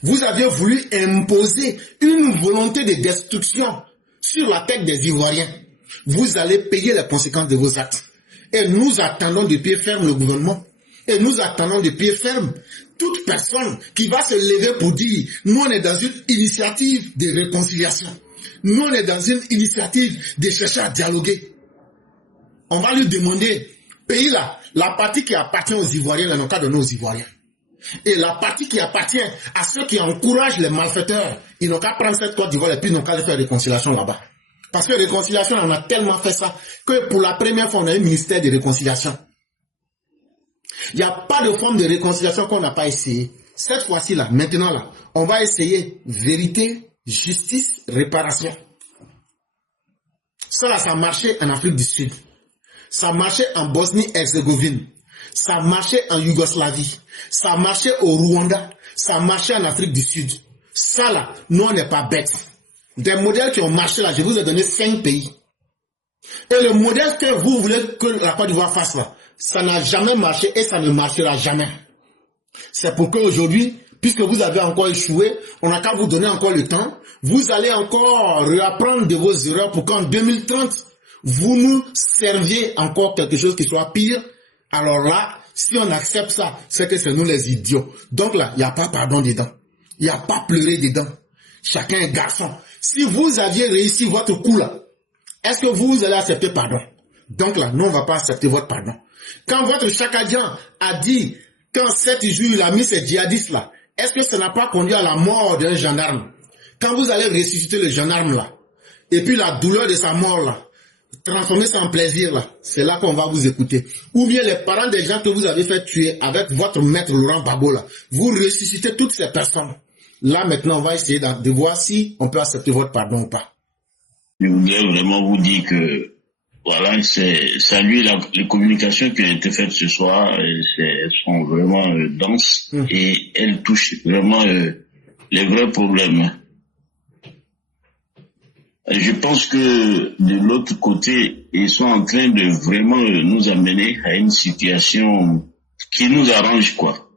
Vous aviez voulu imposer une volonté de destruction sur la tête des Ivoiriens. Vous allez payer les conséquences de vos actes. Et nous attendons de pied ferme le gouvernement. Et nous attendons de pied ferme toute personne qui va se lever pour dire nous on est dans une initiative de réconciliation. Nous on est dans une initiative de chercher à dialoguer. On va lui demander, pays là, la partie qui appartient aux Ivoiriens, là, n'ont qu'à donner aux Ivoiriens. Et la partie qui appartient à ceux qui encouragent les malfaiteurs, ils n'ont qu'à prendre cette Côte d'Ivoire et puis ils n'ont qu'à faire réconciliation là-bas. Parce que réconciliation, on a tellement fait ça que pour la première fois, on a eu un ministère de réconciliation. Il n'y a pas de forme de réconciliation qu'on n'a pas essayé. Cette fois-ci, là, maintenant, là, on va essayer vérité, justice, réparation. Ça, là, ça marchait en Afrique du Sud. Ça marchait en Bosnie-Herzégovine. Ça marchait en Yougoslavie. Ça marchait au Rwanda. Ça marchait en Afrique du Sud. Ça, là, nous, on n'est pas bêtes. Des modèles qui ont marché là, je vous ai donné 5 pays. Et le modèle que vous voulez que la Côte d'Ivoire fasse là, ça n'a jamais marché et ça ne marchera jamais. C'est pourquoi aujourd'hui, puisque vous avez encore échoué, on n'a qu'à vous donner encore le temps. Vous allez encore réapprendre de vos erreurs pour qu'en 2030, vous nous serviez encore quelque chose qui soit pire. Alors là, si on accepte ça, c'est que c'est nous les idiots. Donc là, il n'y a pas pardon dedans. Il n'y a pas pleurer dedans. Chacun est garçon. Si vous aviez réussi votre coup là, est-ce que vous allez accepter pardon? Donc là, nous on ne va pas accepter votre pardon. Quand votre Chakadjan a dit qu'en 7 jours il a mis ces djihadistes là, est-ce que ça n'a pas conduit à la mort d'un gendarme? Quand vous allez ressusciter le gendarme là, et puis la douleur de sa mort là, transformer ça en plaisir là, c'est là qu'on va vous écouter. Ou bien les parents des gens que vous avez fait tuer avec votre maître Laurent Gbagbo là, vous ressuscitez toutes ces personnes. Là, maintenant, on va essayer de voir si on peut accepter votre pardon ou pas. Je voudrais vraiment vous dire que, voilà, c'est saluer les communications qui ont été faites ce soir. Elles sont vraiment denses et elles touchent vraiment les vrais problèmes. Je pense que de l'autre côté, ils sont en train de vraiment nous amener à une situation qui nous arrange, quoi.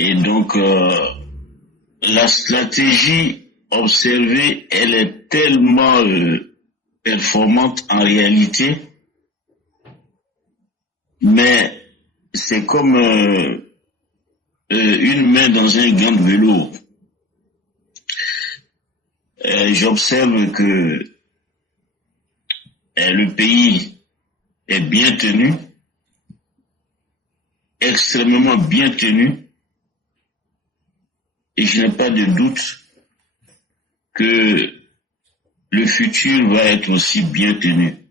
Et donc, la stratégie observée, elle est tellement performante en réalité, mais c'est comme une main dans un gant de vélo. J'observe que le pays est bien tenu, extrêmement bien tenu, et je n'ai pas de doute que le futur va être aussi bien tenu.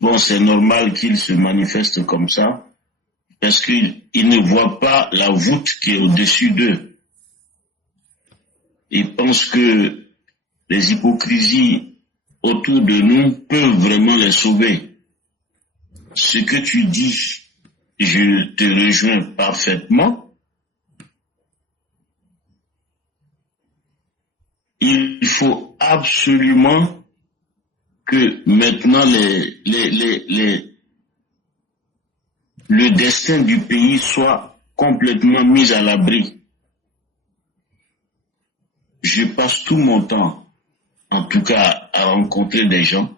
Bon, c'est normal qu'ils se manifestent comme ça, parce qu'ils ne voient pas la voûte qui est au-dessus d'eux. Ils pensent que les hypocrisies autour de nous peuvent vraiment les sauver. Ce que tu dis, je te rejoins parfaitement. Il faut absolument que maintenant le destin du pays soit complètement mis à l'abri. je passe tout mon temps, en tout cas, à rencontrer des gens.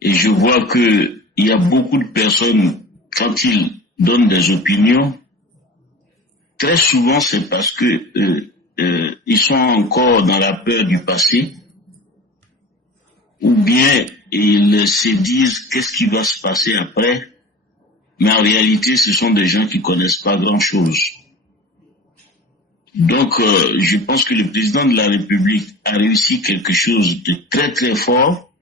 Et je vois que il y a beaucoup de personnes, quand ils donnent des opinions, très souvent c'est parce que ils sont encore dans la peur du passé, ou bien ils se disent qu'est-ce qui va se passer après, mais en réalité ce sont des gens qui connaissent pas grand-chose. Donc je pense que le président de la République a réussi quelque chose de très très fort,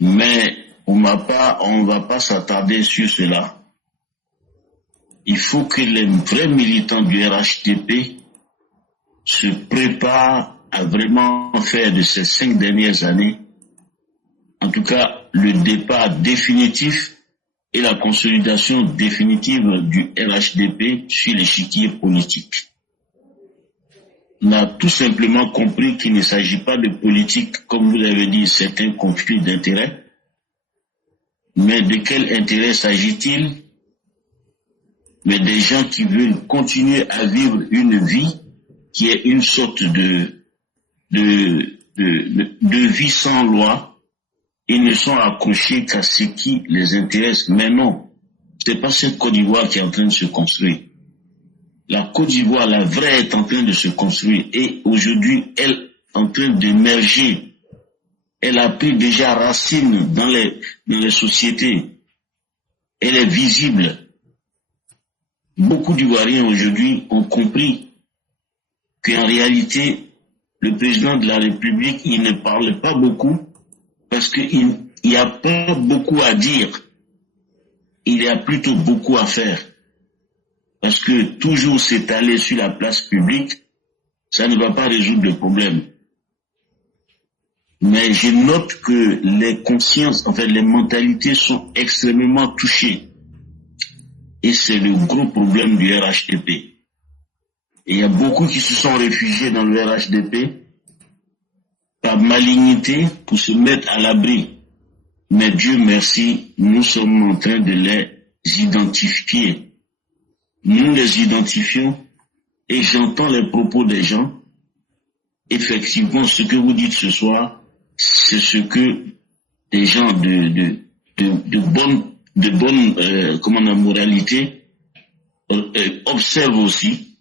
mais on va pas s'attarder sur cela. Il faut que les vrais militants du RHDP se préparent à vraiment faire de ces 5 dernières années, en tout cas, le départ définitif et la consolidation définitive du RHDP sur l'échiquier politique. On a tout simplement compris qu'il ne s'agit pas de politique, comme vous l'avez dit, certains conflits d'intérêts. Mais de quel intérêt s'agit-il? Mais des gens qui veulent continuer à vivre une vie qui est une sorte de vie sans loi. Ils ne sont accrochés qu'à ce qui les intéresse. Mais non, c'est pas cette Côte d'Ivoire qui est en train de se construire. La Côte d'Ivoire, la vraie, est en train de se construire. Et aujourd'hui, elle est en train d'émerger. Elle a pris déjà racine dans les sociétés. Elle est visible. Beaucoup d'Ivoiriens aujourd'hui ont compris qu'en réalité, le président de la République, il ne parle pas beaucoup parce qu'il n'y a pas beaucoup à dire. Il y a plutôt beaucoup à faire. Parce que toujours s'étaler sur la place publique, ça ne va pas résoudre le problème. Mais je note que les consciences, en fait, les mentalités sont extrêmement touchées. Et c'est le gros problème du RHDP. Et il y a beaucoup qui se sont réfugiés dans le RHDP par malignité pour se mettre à l'abri. Mais Dieu merci, nous sommes en train de les identifier. Nous les identifions et j'entends les propos des gens. Effectivement, ce que vous dites ce soir, c'est ce que des gens de bonne moralité observent aussi.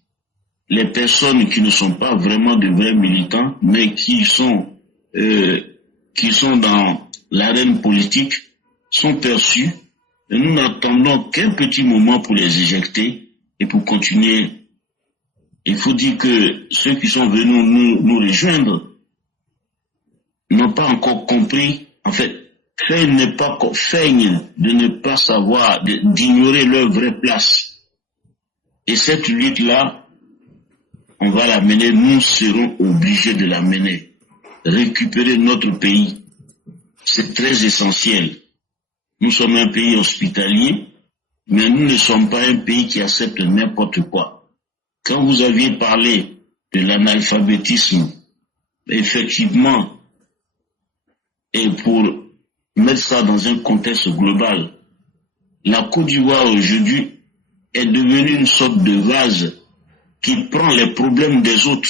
Les personnes qui ne sont pas vraiment de vrais militants, mais qui sont dans l'arène politique, sont perçus. Et nous n'attendons qu'un petit moment pour les éjecter et pour continuer. Il faut dire que ceux qui sont venus nous rejoindre n'ont pas encore compris, en fait, feignent de ne pas savoir, d'ignorer leur vraie place. Et cette lutte-là, on va la mener, nous serons obligés de la mener. Récupérer notre pays, c'est très essentiel. Nous sommes un pays hospitalier, mais nous ne sommes pas un pays qui accepte n'importe quoi. Quand vous aviez parlé de l'analphabétisme, effectivement, et pour mettre ça dans un contexte global, la Côte d'Ivoire aujourd'hui est devenue une sorte de vase qui prend les problèmes des autres.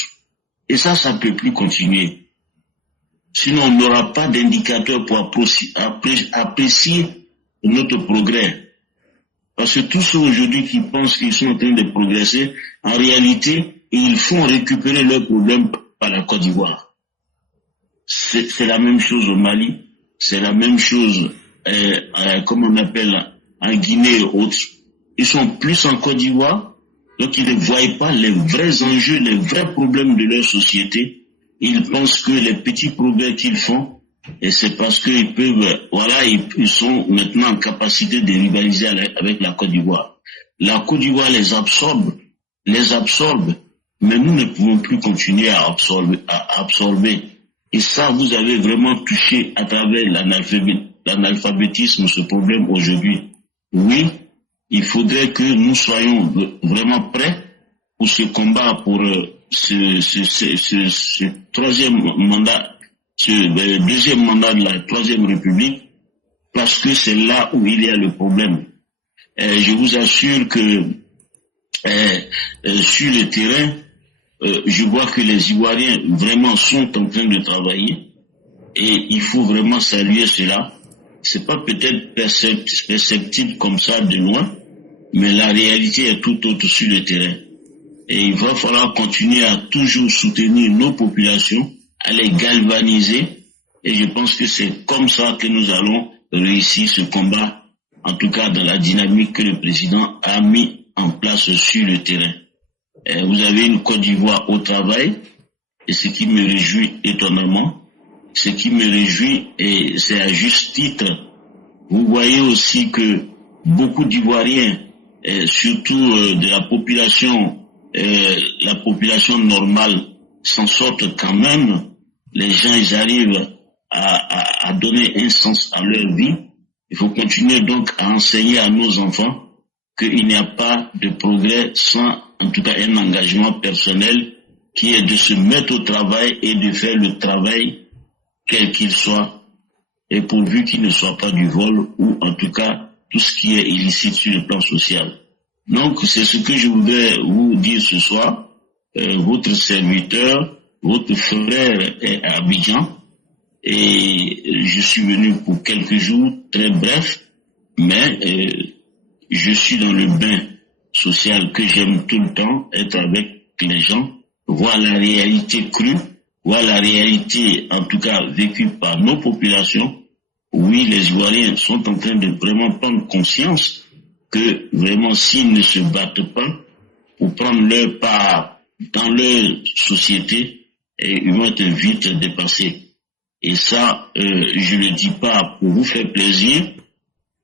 Et ça ne peut plus continuer. Sinon, on n'aura pas d'indicateur pour apprécier notre progrès. Parce que tous ceux aujourd'hui qui pensent qu'ils sont en train de progresser, en réalité, ils font récupérer leurs problèmes par la Côte d'Ivoire. C'est la même chose au Mali, c'est la même chose, comme on appelle, en Guinée et autres. Ils sont plus en Côte d'Ivoire, donc ils ne voient pas les vrais enjeux, les vrais problèmes de leur société. Ils pensent que les petits progrès qu'ils font, et c'est parce qu'ils peuvent, ils sont maintenant en capacité de rivaliser avec la Côte d'Ivoire. La Côte d'Ivoire les absorbe, mais nous ne pouvons plus continuer à absorber. Et ça, vous avez vraiment touché à travers l'analphabétisme ce problème aujourd'hui. Oui, il faudrait que nous soyons vraiment prêts pour ce combat, pour ce troisième mandat, ce deuxième mandat de la Troisième République, parce que c'est là où il y a le problème. Je vous assure que sur le terrain, je vois que les Ivoiriens vraiment sont en train de travailler et il faut vraiment saluer cela. C'est pas peut-être perceptible comme ça de loin, mais la réalité est tout autre sur le terrain. Et il va falloir continuer à toujours soutenir nos populations, à les galvaniser. Et je pense que c'est comme ça que nous allons réussir ce combat, en tout cas dans la dynamique que le président a mis en place sur le terrain. Et vous avez une Côte d'Ivoire au travail, et ce qui me réjouit étonnamment, ce qui me réjouit, et c'est à juste titre, vous voyez aussi que beaucoup d'Ivoiriens, surtout de la population normale, s'en sortent quand même. Les gens, ils arrivent à donner un sens à leur vie. Il faut continuer donc à enseigner à nos enfants qu'il n'y a pas de progrès sans, en tout cas, un engagement personnel qui est de se mettre au travail et de faire le travail quel qu'il soit, et pourvu qu'il ne soit pas du vol ou en tout cas tout ce qui est illicite sur le plan social. Donc c'est ce que je voudrais vous dire ce soir. Votre serviteur, votre frère est à Abidjan et je suis venu pour quelques jours, très bref, mais je suis dans le bain social que j'aime tout le temps, être avec les gens, voir la réalité crue, voir la réalité, en tout cas, vécue par nos populations. Oui, les Ivoiriens sont en train de vraiment prendre conscience que vraiment, s'ils ne se battent pas pour prendre leur part dans leur société, ils vont être vite dépassés. Et ça, je ne le dis pas pour vous faire plaisir,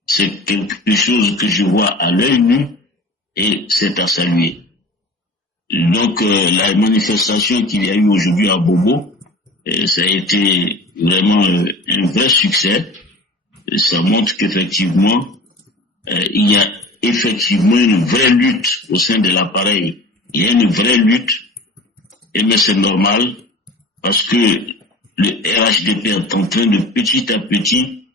c'est quelque chose que je vois à l'œil nu et c'est à saluer. Donc la manifestation qu'il y a eu aujourd'hui à Bobo, ça a été vraiment un vrai succès. Ça montre qu'effectivement, il y a effectivement une vraie lutte au sein de l'appareil. Il y a une vraie lutte, mais c'est normal, parce que le RHDP est en train de petit à petit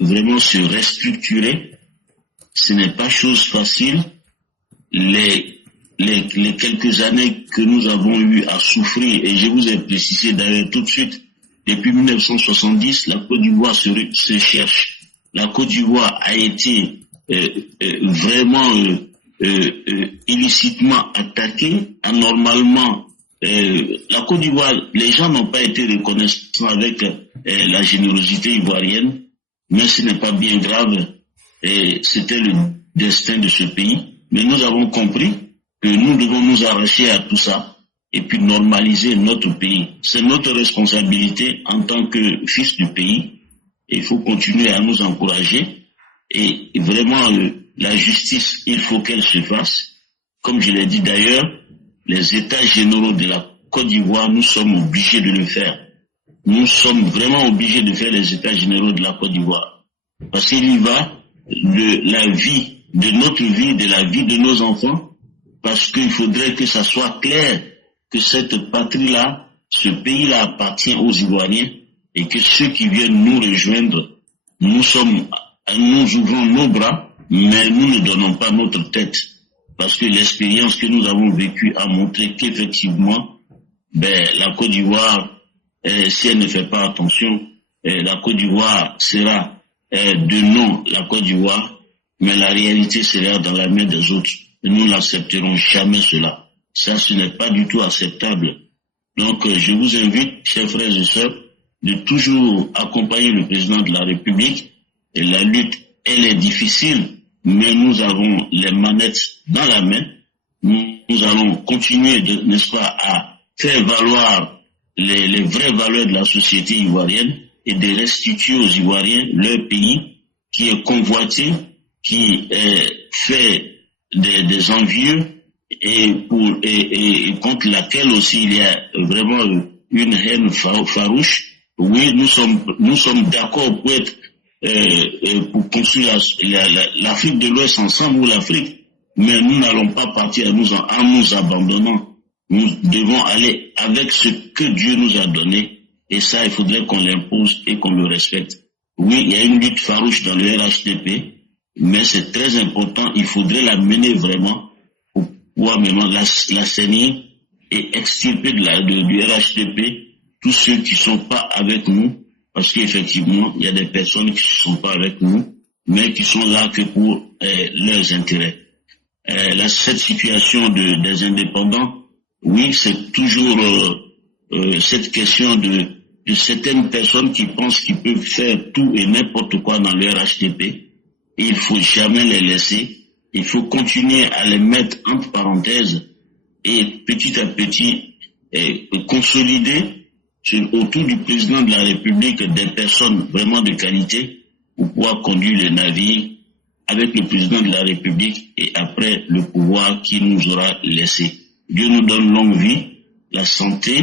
vraiment se restructurer. Ce n'est pas chose facile. Les quelques années que nous avons eu à souffrir, et je vous ai précisé d'ailleurs tout de suite, depuis 1970, la Côte d'Ivoire se cherche. La Côte d'Ivoire a été vraiment illicitement attaquée, anormalement. La Côte d'Ivoire, les gens n'ont pas été reconnaissants avec la générosité ivoirienne, mais ce n'est pas bien grave. C'était le destin de ce pays. Mais nous avons compris que nous devons nous arracher à tout ça et puis normaliser notre pays. C'est notre responsabilité en tant que fils du pays. Et il faut continuer à nous encourager. Et vraiment, la justice, il faut qu'elle se fasse. Comme je l'ai dit d'ailleurs, les États généraux de la Côte d'Ivoire, nous sommes obligés de le faire. Nous sommes vraiment obligés de faire les États généraux de la Côte d'Ivoire. Parce qu'il y va de la vie, de notre vie, de la vie de nos enfants, parce qu'il faudrait que ça soit clair que cette patrie-là, ce pays-là appartient aux Ivoiriens et que ceux qui viennent nous rejoindre, nous ouvrons nos bras, mais nous ne donnons pas notre tête. Parce que l'expérience que nous avons vécue a montré qu'effectivement, la Côte d'Ivoire, si elle ne fait pas attention, la Côte d'Ivoire sera de nom la Côte d'Ivoire, mais la réalité sera dans la main des autres. Et nous n'accepterons jamais cela. Ça, ce n'est pas du tout acceptable. Donc, je vous invite, chers frères et sœurs, de toujours accompagner le président de la République. Et la lutte, elle est difficile, mais nous avons les manettes dans la main. Nous allons continuer, n'est-ce pas, à faire valoir les vraies valeurs de la société ivoirienne et de restituer aux Ivoiriens leur pays qui est convoité, qui fait des envieux et contre laquelle aussi il y a vraiment une haine farouche. Oui, nous sommes d'accord pour être pour construire l'Afrique de l'Ouest ensemble ou l'Afrique, mais nous n'allons pas partir en nous abandonnant. Nous devons aller avec ce que Dieu nous a donné, et ça, il faudrait qu'on l'impose et qu'on le respecte. Oui, il y a une lutte farouche dans le RHDP, mais c'est très important, il faudrait la mener vraiment pour pouvoir maintenant l'assainir et extirper du RHDP tous ceux qui sont pas avec nous, parce qu'effectivement, il y a des personnes qui ne sont pas avec nous, mais qui sont là que pour leurs intérêts. Cette situation des indépendants, oui, c'est toujours cette question de certaines personnes qui pensent qu'ils peuvent faire tout et n'importe quoi dans leur HTP. Et il faut jamais les laisser. Il faut continuer à les mettre entre parenthèses et petit à petit consolider autour du président de la République des personnes vraiment de qualité pour pouvoir conduire le navire avec le président de la République et après le pouvoir qu'il nous aura laissé. Dieu nous donne longue vie, la santé,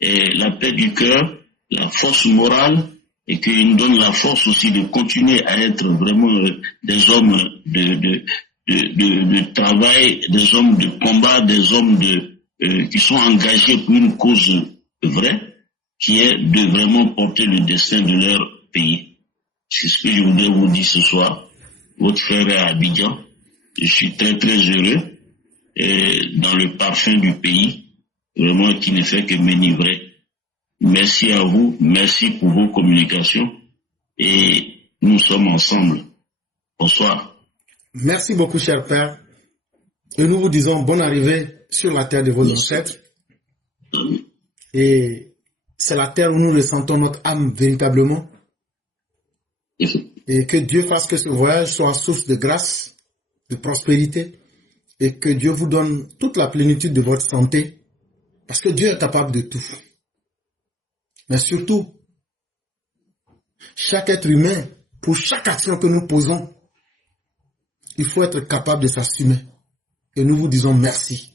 et la paix du cœur, la force morale, et qu'il nous donne la force aussi de continuer à être vraiment des hommes de travail, des hommes de combat, des hommes qui sont engagés pour une cause vraie, qui est de vraiment porter le destin de leur pays. C'est ce que je voudrais vous dire ce soir. Votre frère est à Abidjan. Je suis très très heureux dans le parfum du pays, vraiment qui ne fait que m'enivrer. Merci à vous, merci pour vos communications et nous sommes ensemble. Bonsoir. Merci beaucoup, cher Père. Et nous vous disons bonne arrivée sur la terre de vos ancêtres. Et c'est la terre où nous ressentons notre âme véritablement. Et que Dieu fasse que ce voyage soit source de grâce, de prospérité, et que Dieu vous donne toute la plénitude de votre santé, parce que Dieu est capable de tout. Mais surtout, chaque être humain, pour chaque action que nous posons, il faut être capable de s'assumer. Et nous vous disons merci.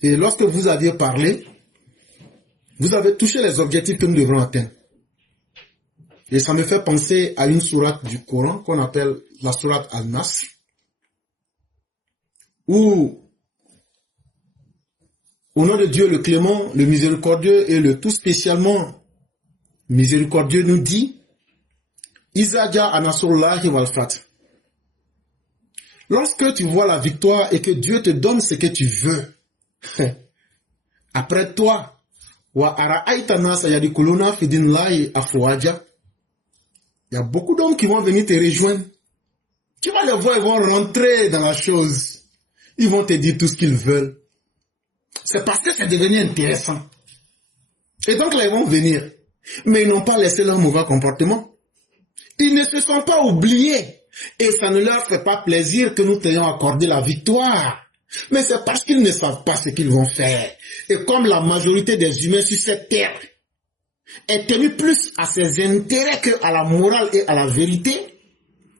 Et lorsque vous aviez parlé, vous avez touché les objectifs que nous devrons atteindre. Et ça me fait penser à une sourate du Coran qu'on appelle la sourate Al-Nas, où, au nom de Dieu le clément, le miséricordieux et le tout spécialement miséricordieux nous dit Iza ja'a nasrullahi wal fath. Lorsque tu vois la victoire et que Dieu te donne ce que tu veux, après toi, wa ara'aita nasa yadkhuluna fi dinillahi afwaja. Il y a beaucoup d'hommes qui vont venir te rejoindre. Tu vas les voir, ils vont rentrer dans la chose. Ils vont te dire tout ce qu'ils veulent. C'est parce que c'est devenu intéressant. Et donc là, ils vont venir. Mais ils n'ont pas laissé leur mauvais comportement. Ils ne se sont pas oubliés. Et ça ne leur fait pas plaisir que nous t'ayons accordé la victoire. Mais c'est parce qu'ils ne savent pas ce qu'ils vont faire. Et comme la majorité des humains sur cette terre est tenue plus à ses intérêts qu'à la morale et à la vérité,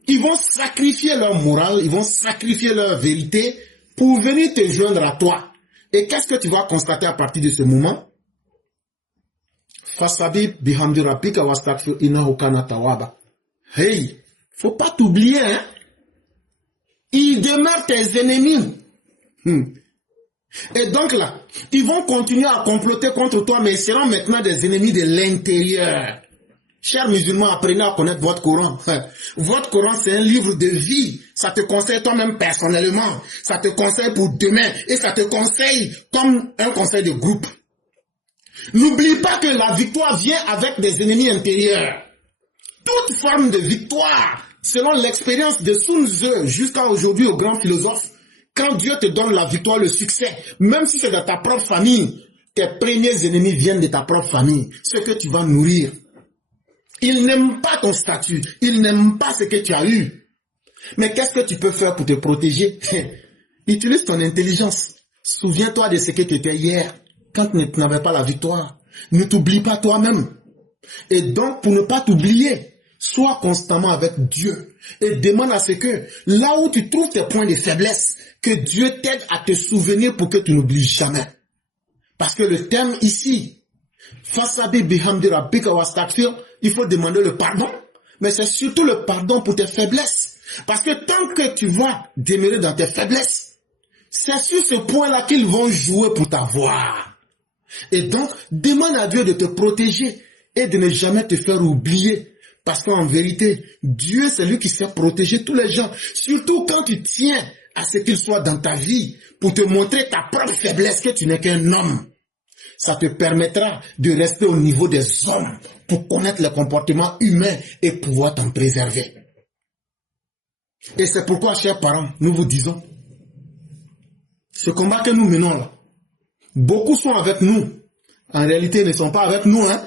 ils vont sacrifier leur morale, ils vont sacrifier leur vérité pour venir te joindre à toi. Et qu'est-ce que tu vas constater à partir de ce moment? Fasabi bihamdi rabbika wastaghfir innahu kana tawwaba. Hey, faut pas t'oublier, hein? Ils demeurent tes ennemis. Et donc là, ils vont continuer à comploter contre toi, mais ils seront maintenant des ennemis de l'intérieur. Chers musulmans, apprenez à connaître votre Coran. Votre Coran, c'est un livre de vie. Ça te conseille toi-même personnellement. Ça te conseille pour demain. Et ça te conseille comme un conseil de groupe. N'oublie pas que la victoire vient avec des ennemis intérieurs. Toute forme de victoire, selon l'expérience de Sun Tzu jusqu'à aujourd'hui au grand philosophe, quand Dieu te donne la victoire, le succès, même si c'est dans ta propre famille, tes premiers ennemis viennent de ta propre famille, ceux que tu vas nourrir. Ils n'aiment pas ton statut, ils n'aiment pas ce que tu as eu. Mais qu'est-ce que tu peux faire pour te protéger? Utilise ton intelligence. Souviens-toi de ce que tu étais hier, quand tu n'avais pas la victoire. Ne t'oublie pas toi-même. Et donc, pour ne pas t'oublier, sois constamment avec Dieu et demande à ce que, là où tu trouves tes points de faiblesse, que Dieu t'aide à te souvenir pour que tu n'oublies jamais. Parce que le thème ici, Fasabi bihamdi rabbika wastaghfir, il faut demander le pardon, mais c'est surtout le pardon pour tes faiblesses. Parce que tant que tu vas demeurer dans tes faiblesses, c'est sur ce point-là qu'ils vont jouer pour t'avoir. Et donc, demande à Dieu de te protéger et de ne jamais te faire oublier. Parce qu'en vérité, Dieu, c'est lui qui sait protéger tous les gens. Surtout quand tu tiens à ce qu'il soit dans ta vie pour te montrer ta propre faiblesse, que tu n'es qu'un homme. Ça te permettra de rester au niveau des hommes pour connaître le comportement humain et pouvoir t'en préserver. Et c'est pourquoi, chers parents, nous vous disons, ce combat que nous menons là, beaucoup sont avec nous. En réalité, ils ne sont pas avec nous, hein.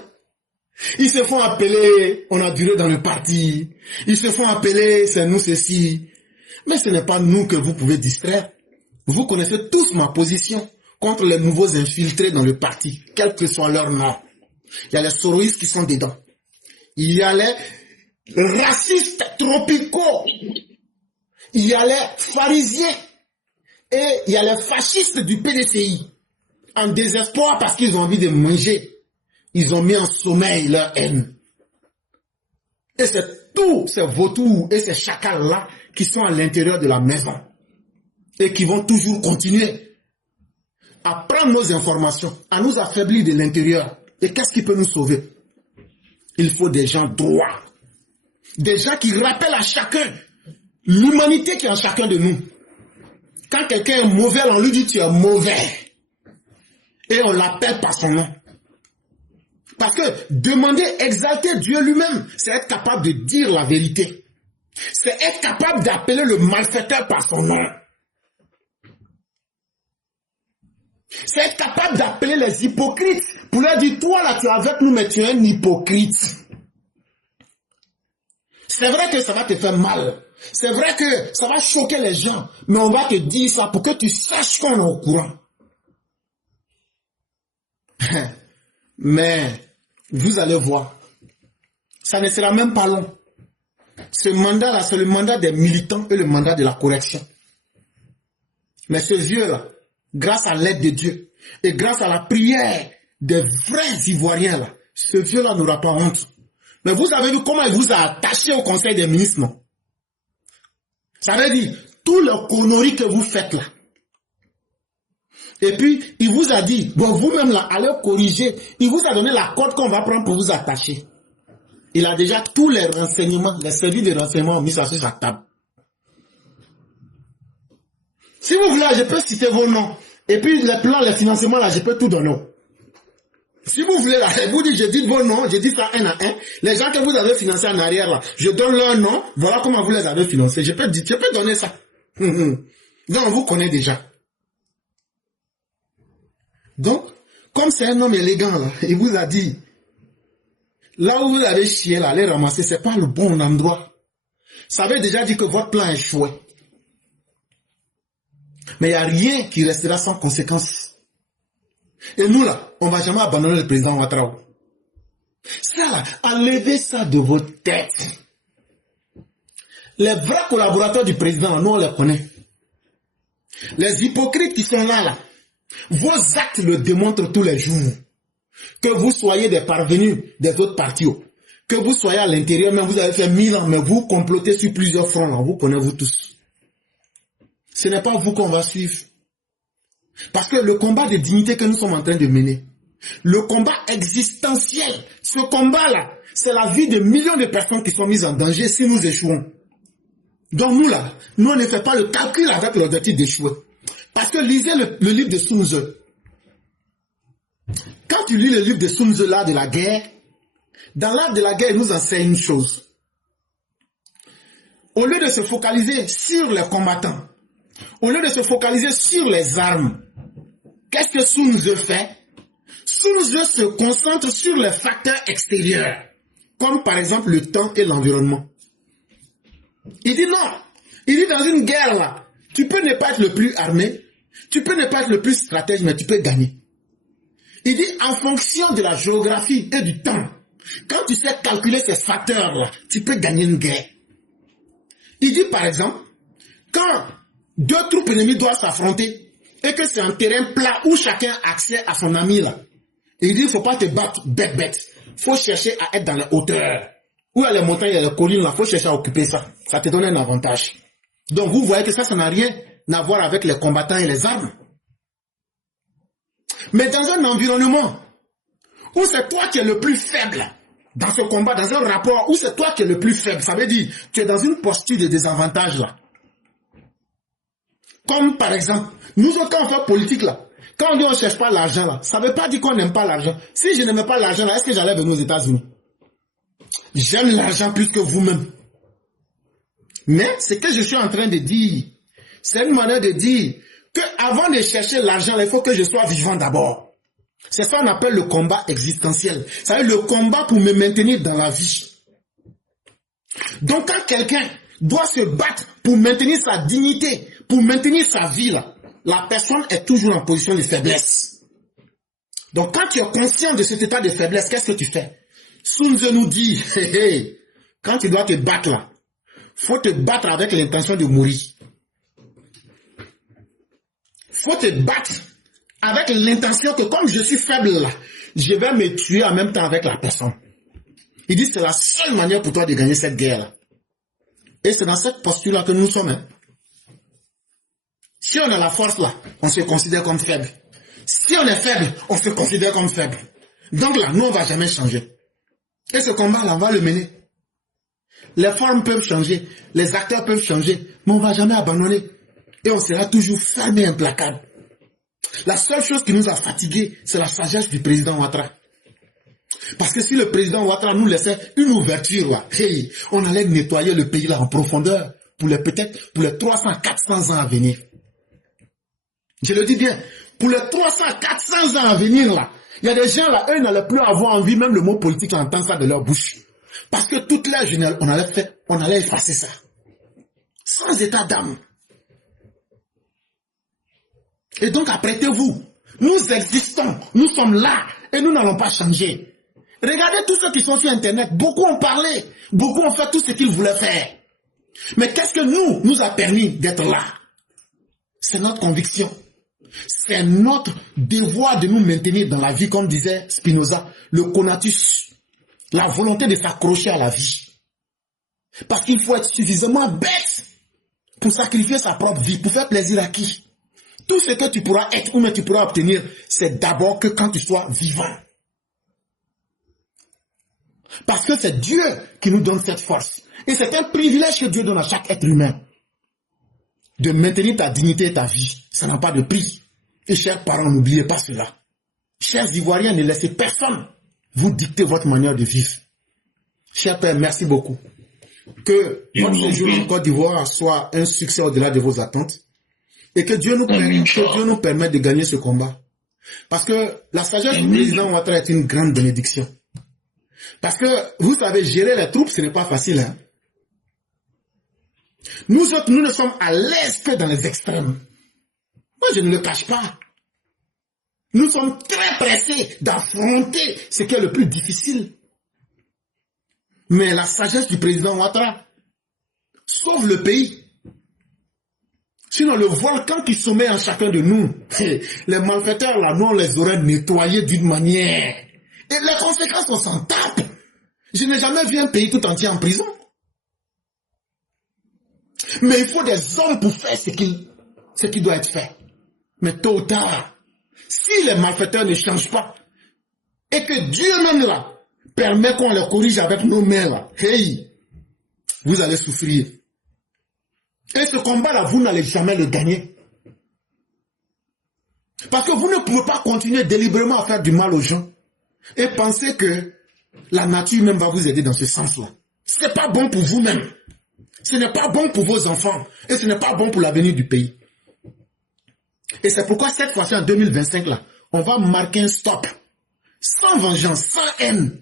Ils se font appeler, on a duré dans le parti. Ils se font appeler, c'est nous ceci. Mais ce n'est pas nous que vous pouvez distraire. Vous connaissez tous ma position contre les nouveaux infiltrés dans le parti, quel que soit leur nom. Il y a les soroïstes qui sont dedans. Il y a les racistes tropicaux. Il y a les pharisiens. Et il y a les fascistes du PDCI. En désespoir parce qu'ils ont envie de manger. Ils ont mis en sommeil leur haine. Et c'est tous ces vautours et ces chacals-là qui sont à l'intérieur de la maison. Et qui vont toujours continuer à prendre nos informations, à nous affaiblir de l'intérieur. Et qu'est-ce qui peut nous sauver? Il faut des gens droits. Des gens qui rappellent à chacun l'humanité qui est en chacun de nous. Quand quelqu'un est mauvais, on lui dit tu es mauvais. Et on l'appelle par son nom. Parce que demander, exalter Dieu lui-même, c'est être capable de dire la vérité. C'est être capable d'appeler le malfaiteur par son nom. C'est être capable d'appeler les hypocrites pour leur dire, toi là tu es avec nous mais tu es un hypocrite. C'est vrai que ça va te faire mal. C'est vrai que ça va choquer les gens. Mais on va te dire ça pour que tu saches qu'on est au courant. Mais vous allez voir, ça ne sera même pas long. Ce mandat-là, c'est le mandat des militants et le mandat de la correction. Mais ce vieux-là, grâce à l'aide de Dieu et grâce à la prière des vrais Ivoiriens, là, ce vieux-là n'aura pas honte. Mais vous avez vu comment il vous a attaché au Conseil des ministres, non? Ça veut dire, tout le conneries que vous faites là. Et puis, il vous a dit, bon, vous-même là, allez corriger. Il vous a donné la corde qu'on va prendre pour vous attacher. Il a déjà tous les renseignements, les services de renseignement ont mis ça sur sa table. Si vous voulez, je peux citer vos noms. Et puis, les plans, les financements, là, je peux tout donner. Si vous voulez, là, je vous dis, je dis vos noms, je dis ça un à un. Les gens que vous avez financés en arrière, là, je donne leur nom, voilà comment vous les avez financés. Je peux donner ça. Donc, on vous connaît déjà. Donc, comme c'est un homme élégant, là, il vous a dit, là où vous avez chié, là, les ramasser, c'est pas le bon endroit. Ça veut déjà dire que votre plan est échoué. Mais il n'y a rien qui restera sans conséquence. Et nous, là, on ne va jamais abandonner le président Ouattara. Ça, là, enlevez ça de vos têtes. Les vrais collaborateurs du président, nous, on les connaît. Les hypocrites qui sont là, vos actes le démontrent tous les jours. Que vous soyez des parvenus des autres partis, que vous soyez à l'intérieur, même vous avez fait 1000 ans, mais vous complotez sur plusieurs fronts, là, vous connaissez vous tous. Ce n'est pas vous qu'on va suivre. Parce que le combat de dignité que nous sommes en train de mener, le combat existentiel, ce combat-là, c'est la vie de millions de personnes qui sont mises en danger si nous échouons. Donc nous là, nous on ne fait pas le calcul avec l'objectif d'échouer. Parce que lisez le livre de Sun Tzu. Quand tu lis le livre de Sun Tzu, l'art de la guerre, dans l'art de la guerre, il nous enseigne une chose. Au lieu de se focaliser sur les combattants, au lieu de se focaliser sur les armes, qu'est-ce que Sun Tzu fait? Sun Tzu se concentre sur les facteurs extérieurs, comme par exemple le temps et l'environnement. Il dit non, il dit dans une guerre là, tu peux ne pas être le plus armé, tu peux ne pas être le plus stratège, mais tu peux gagner. Il dit en fonction de la géographie et du temps, quand tu sais calculer ces facteurs là, tu peux gagner une guerre. Il dit par exemple, quand deux troupes ennemies doivent s'affronter et que c'est un terrain plat où chacun a accès à son ami là. Il dit, il ne faut pas te battre bête. Il faut chercher à être dans les hauteurs. Où il y a les montagnes, il y a les collines là, il faut chercher à occuper ça. Ça te donne un avantage. Donc vous voyez que ça n'a rien à voir avec les combattants et les armes. Mais dans un environnement où c'est toi qui es le plus faible dans ce combat, dans un rapport où c'est toi qui es le plus faible, ça veut dire tu es dans une posture de désavantage là. Comme par exemple, nous autres, quand on fait politique là, quand on dit on ne cherche pas l'argent là, ça ne veut pas dire qu'on n'aime pas l'argent. Si je n'aimais pas l'argent là, est-ce que j'allais venir aux États-Unis? J'aime l'argent plus que vous-même. Mais ce que je suis en train de dire, c'est une manière de dire que avant de chercher l'argent, il faut que je sois vivant d'abord. C'est ça qu'on appelle le combat existentiel. Ça veut dire le combat pour me maintenir dans la vie. Donc quand quelqu'un doit se battre pour maintenir sa dignité, pour maintenir sa vie, là, la personne est toujours en position de faiblesse. Donc quand tu es conscient de cet état de faiblesse, qu'est-ce que tu fais? Sun Tzu nous dit, quand tu dois te battre là, faut te battre avec l'intention de mourir. Faut te battre avec l'intention que comme je suis faible là, je vais me tuer en même temps avec la personne. Il dit c'est la seule manière pour toi de gagner cette guerre là. Et c'est dans cette posture là que nous sommes. Hein. Si on a la force là, on se considère comme faible. Si on est faible, on se considère comme faible. Donc là, nous on va jamais changer. Et ce combat là, on va le mener. Les formes peuvent changer, les acteurs peuvent changer, mais on ne va jamais abandonner. Et on sera toujours ferme et implacable. La seule chose qui nous a fatigués, c'est la sagesse du président Ouattara. Parce que si le président Ouattara nous laissait une ouverture, là, hey, on allait nettoyer le pays là en profondeur pour peut-être pour les 300, 400 ans à venir. Je le dis bien, pour les 300, 400 ans à venir là, il y a des gens là, eux n'allaient plus avoir envie, même le mot politique, entendre ça de leur bouche. Parce que toute la génération, on allait effacer ça. Sans état d'âme. Et donc apprêtez-vous. Nous existons, nous sommes là et nous n'allons pas changer. Regardez tous ceux qui sont sur Internet. Beaucoup ont parlé, beaucoup ont fait tout ce qu'ils voulaient faire. Mais qu'est-ce que nous a permis d'être là? C'est notre conviction. C'est notre devoir de nous maintenir dans la vie, comme disait Spinoza, le conatus. La volonté de s'accrocher à la vie. Parce qu'il faut être suffisamment bête pour sacrifier sa propre vie, pour faire plaisir à qui? Tout ce que tu pourras être ou même tu pourras obtenir, c'est d'abord que quand tu sois vivant. Parce que c'est Dieu qui nous donne cette force. Et c'est un privilège que Dieu donne à chaque être humain. De maintenir ta dignité et ta vie. Ça n'a pas de prix. Et chers parents, n'oubliez pas cela. Chers Ivoiriens, ne laissez personne vous dictez votre manière de vivre. Cher Père, merci beaucoup. Que votre séjour en Côte d'Ivoire soit un succès au-delà de vos attentes. Et que Dieu nous permette de gagner ce combat. Parce que la sagesse du président Ouattara est une grande bénédiction. Parce que, vous savez, gérer les troupes, ce n'est pas facile. Hein? Nous autres, nous ne sommes à l'aise que dans les extrêmes. Moi, je ne le cache pas. Nous sommes très pressés d'affronter ce qui est le plus difficile. Mais la sagesse du président Ouattara sauve le pays. Sinon, le volcan qui sommeille en chacun de nous, les malfaiteurs, là, nous, on les aurait nettoyés d'une manière. Et les conséquences, on s'en tape. Je n'ai jamais vu un pays tout entier en prison. Mais il faut des hommes pour faire ce qui doit être fait. Mais tôt ou tard, si les malfaiteurs ne changent pas, et que Dieu même là, permet qu'on les corrige avec nos mains là, hey, vous allez souffrir. Et ce combat-là, vous n'allez jamais le gagner. Parce que vous ne pouvez pas continuer délibérément à faire du mal aux gens et penser que la nature même va vous aider dans ce sens-là. Ce n'est pas bon pour vous-même. Ce n'est pas bon pour vos enfants. Et ce n'est pas bon pour l'avenir du pays. Et c'est pourquoi cette fois-ci, en 2025, là, on va marquer un stop. Sans vengeance, sans haine.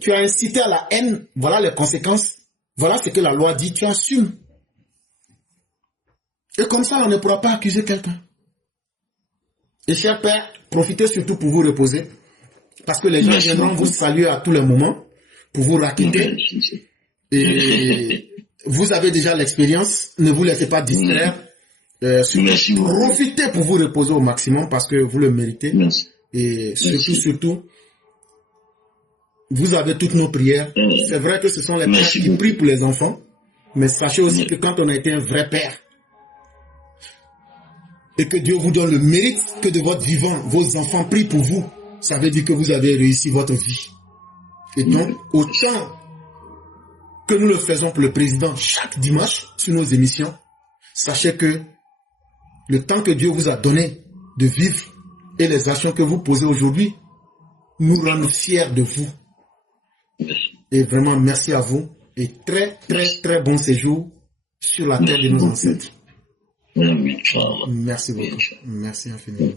Tu as incité à la haine, voilà les conséquences. Voilà ce que la loi dit, tu assumes. Et comme ça, on ne pourra pas accuser quelqu'un. Et cher Père, profitez surtout pour vous reposer. Parce que les gens viendront vous saluer à tous les moments, pour vous raqueter. Et vous avez déjà l'expérience, ne vous laissez pas distraire. Profitez pour vous reposer au maximum parce que vous le méritez. Merci. Et surtout, vous avez toutes nos prières. C'est vrai que ce sont les pères qui prient pour les enfants, mais sachez aussi que quand on a été un vrai père, et que Dieu vous donne le mérite que de votre vivant, vos enfants prient pour vous, ça veut dire que vous avez réussi votre vie. Et donc, autant que nous le faisons pour le président chaque dimanche sur nos émissions, sachez que le temps que Dieu vous a donné de vivre et les actions que vous posez aujourd'hui nous rendent fiers de vous. Et vraiment, merci à vous. Et très, très, très bon séjour sur la terre de nos ancêtres. Merci beaucoup. Merci infiniment.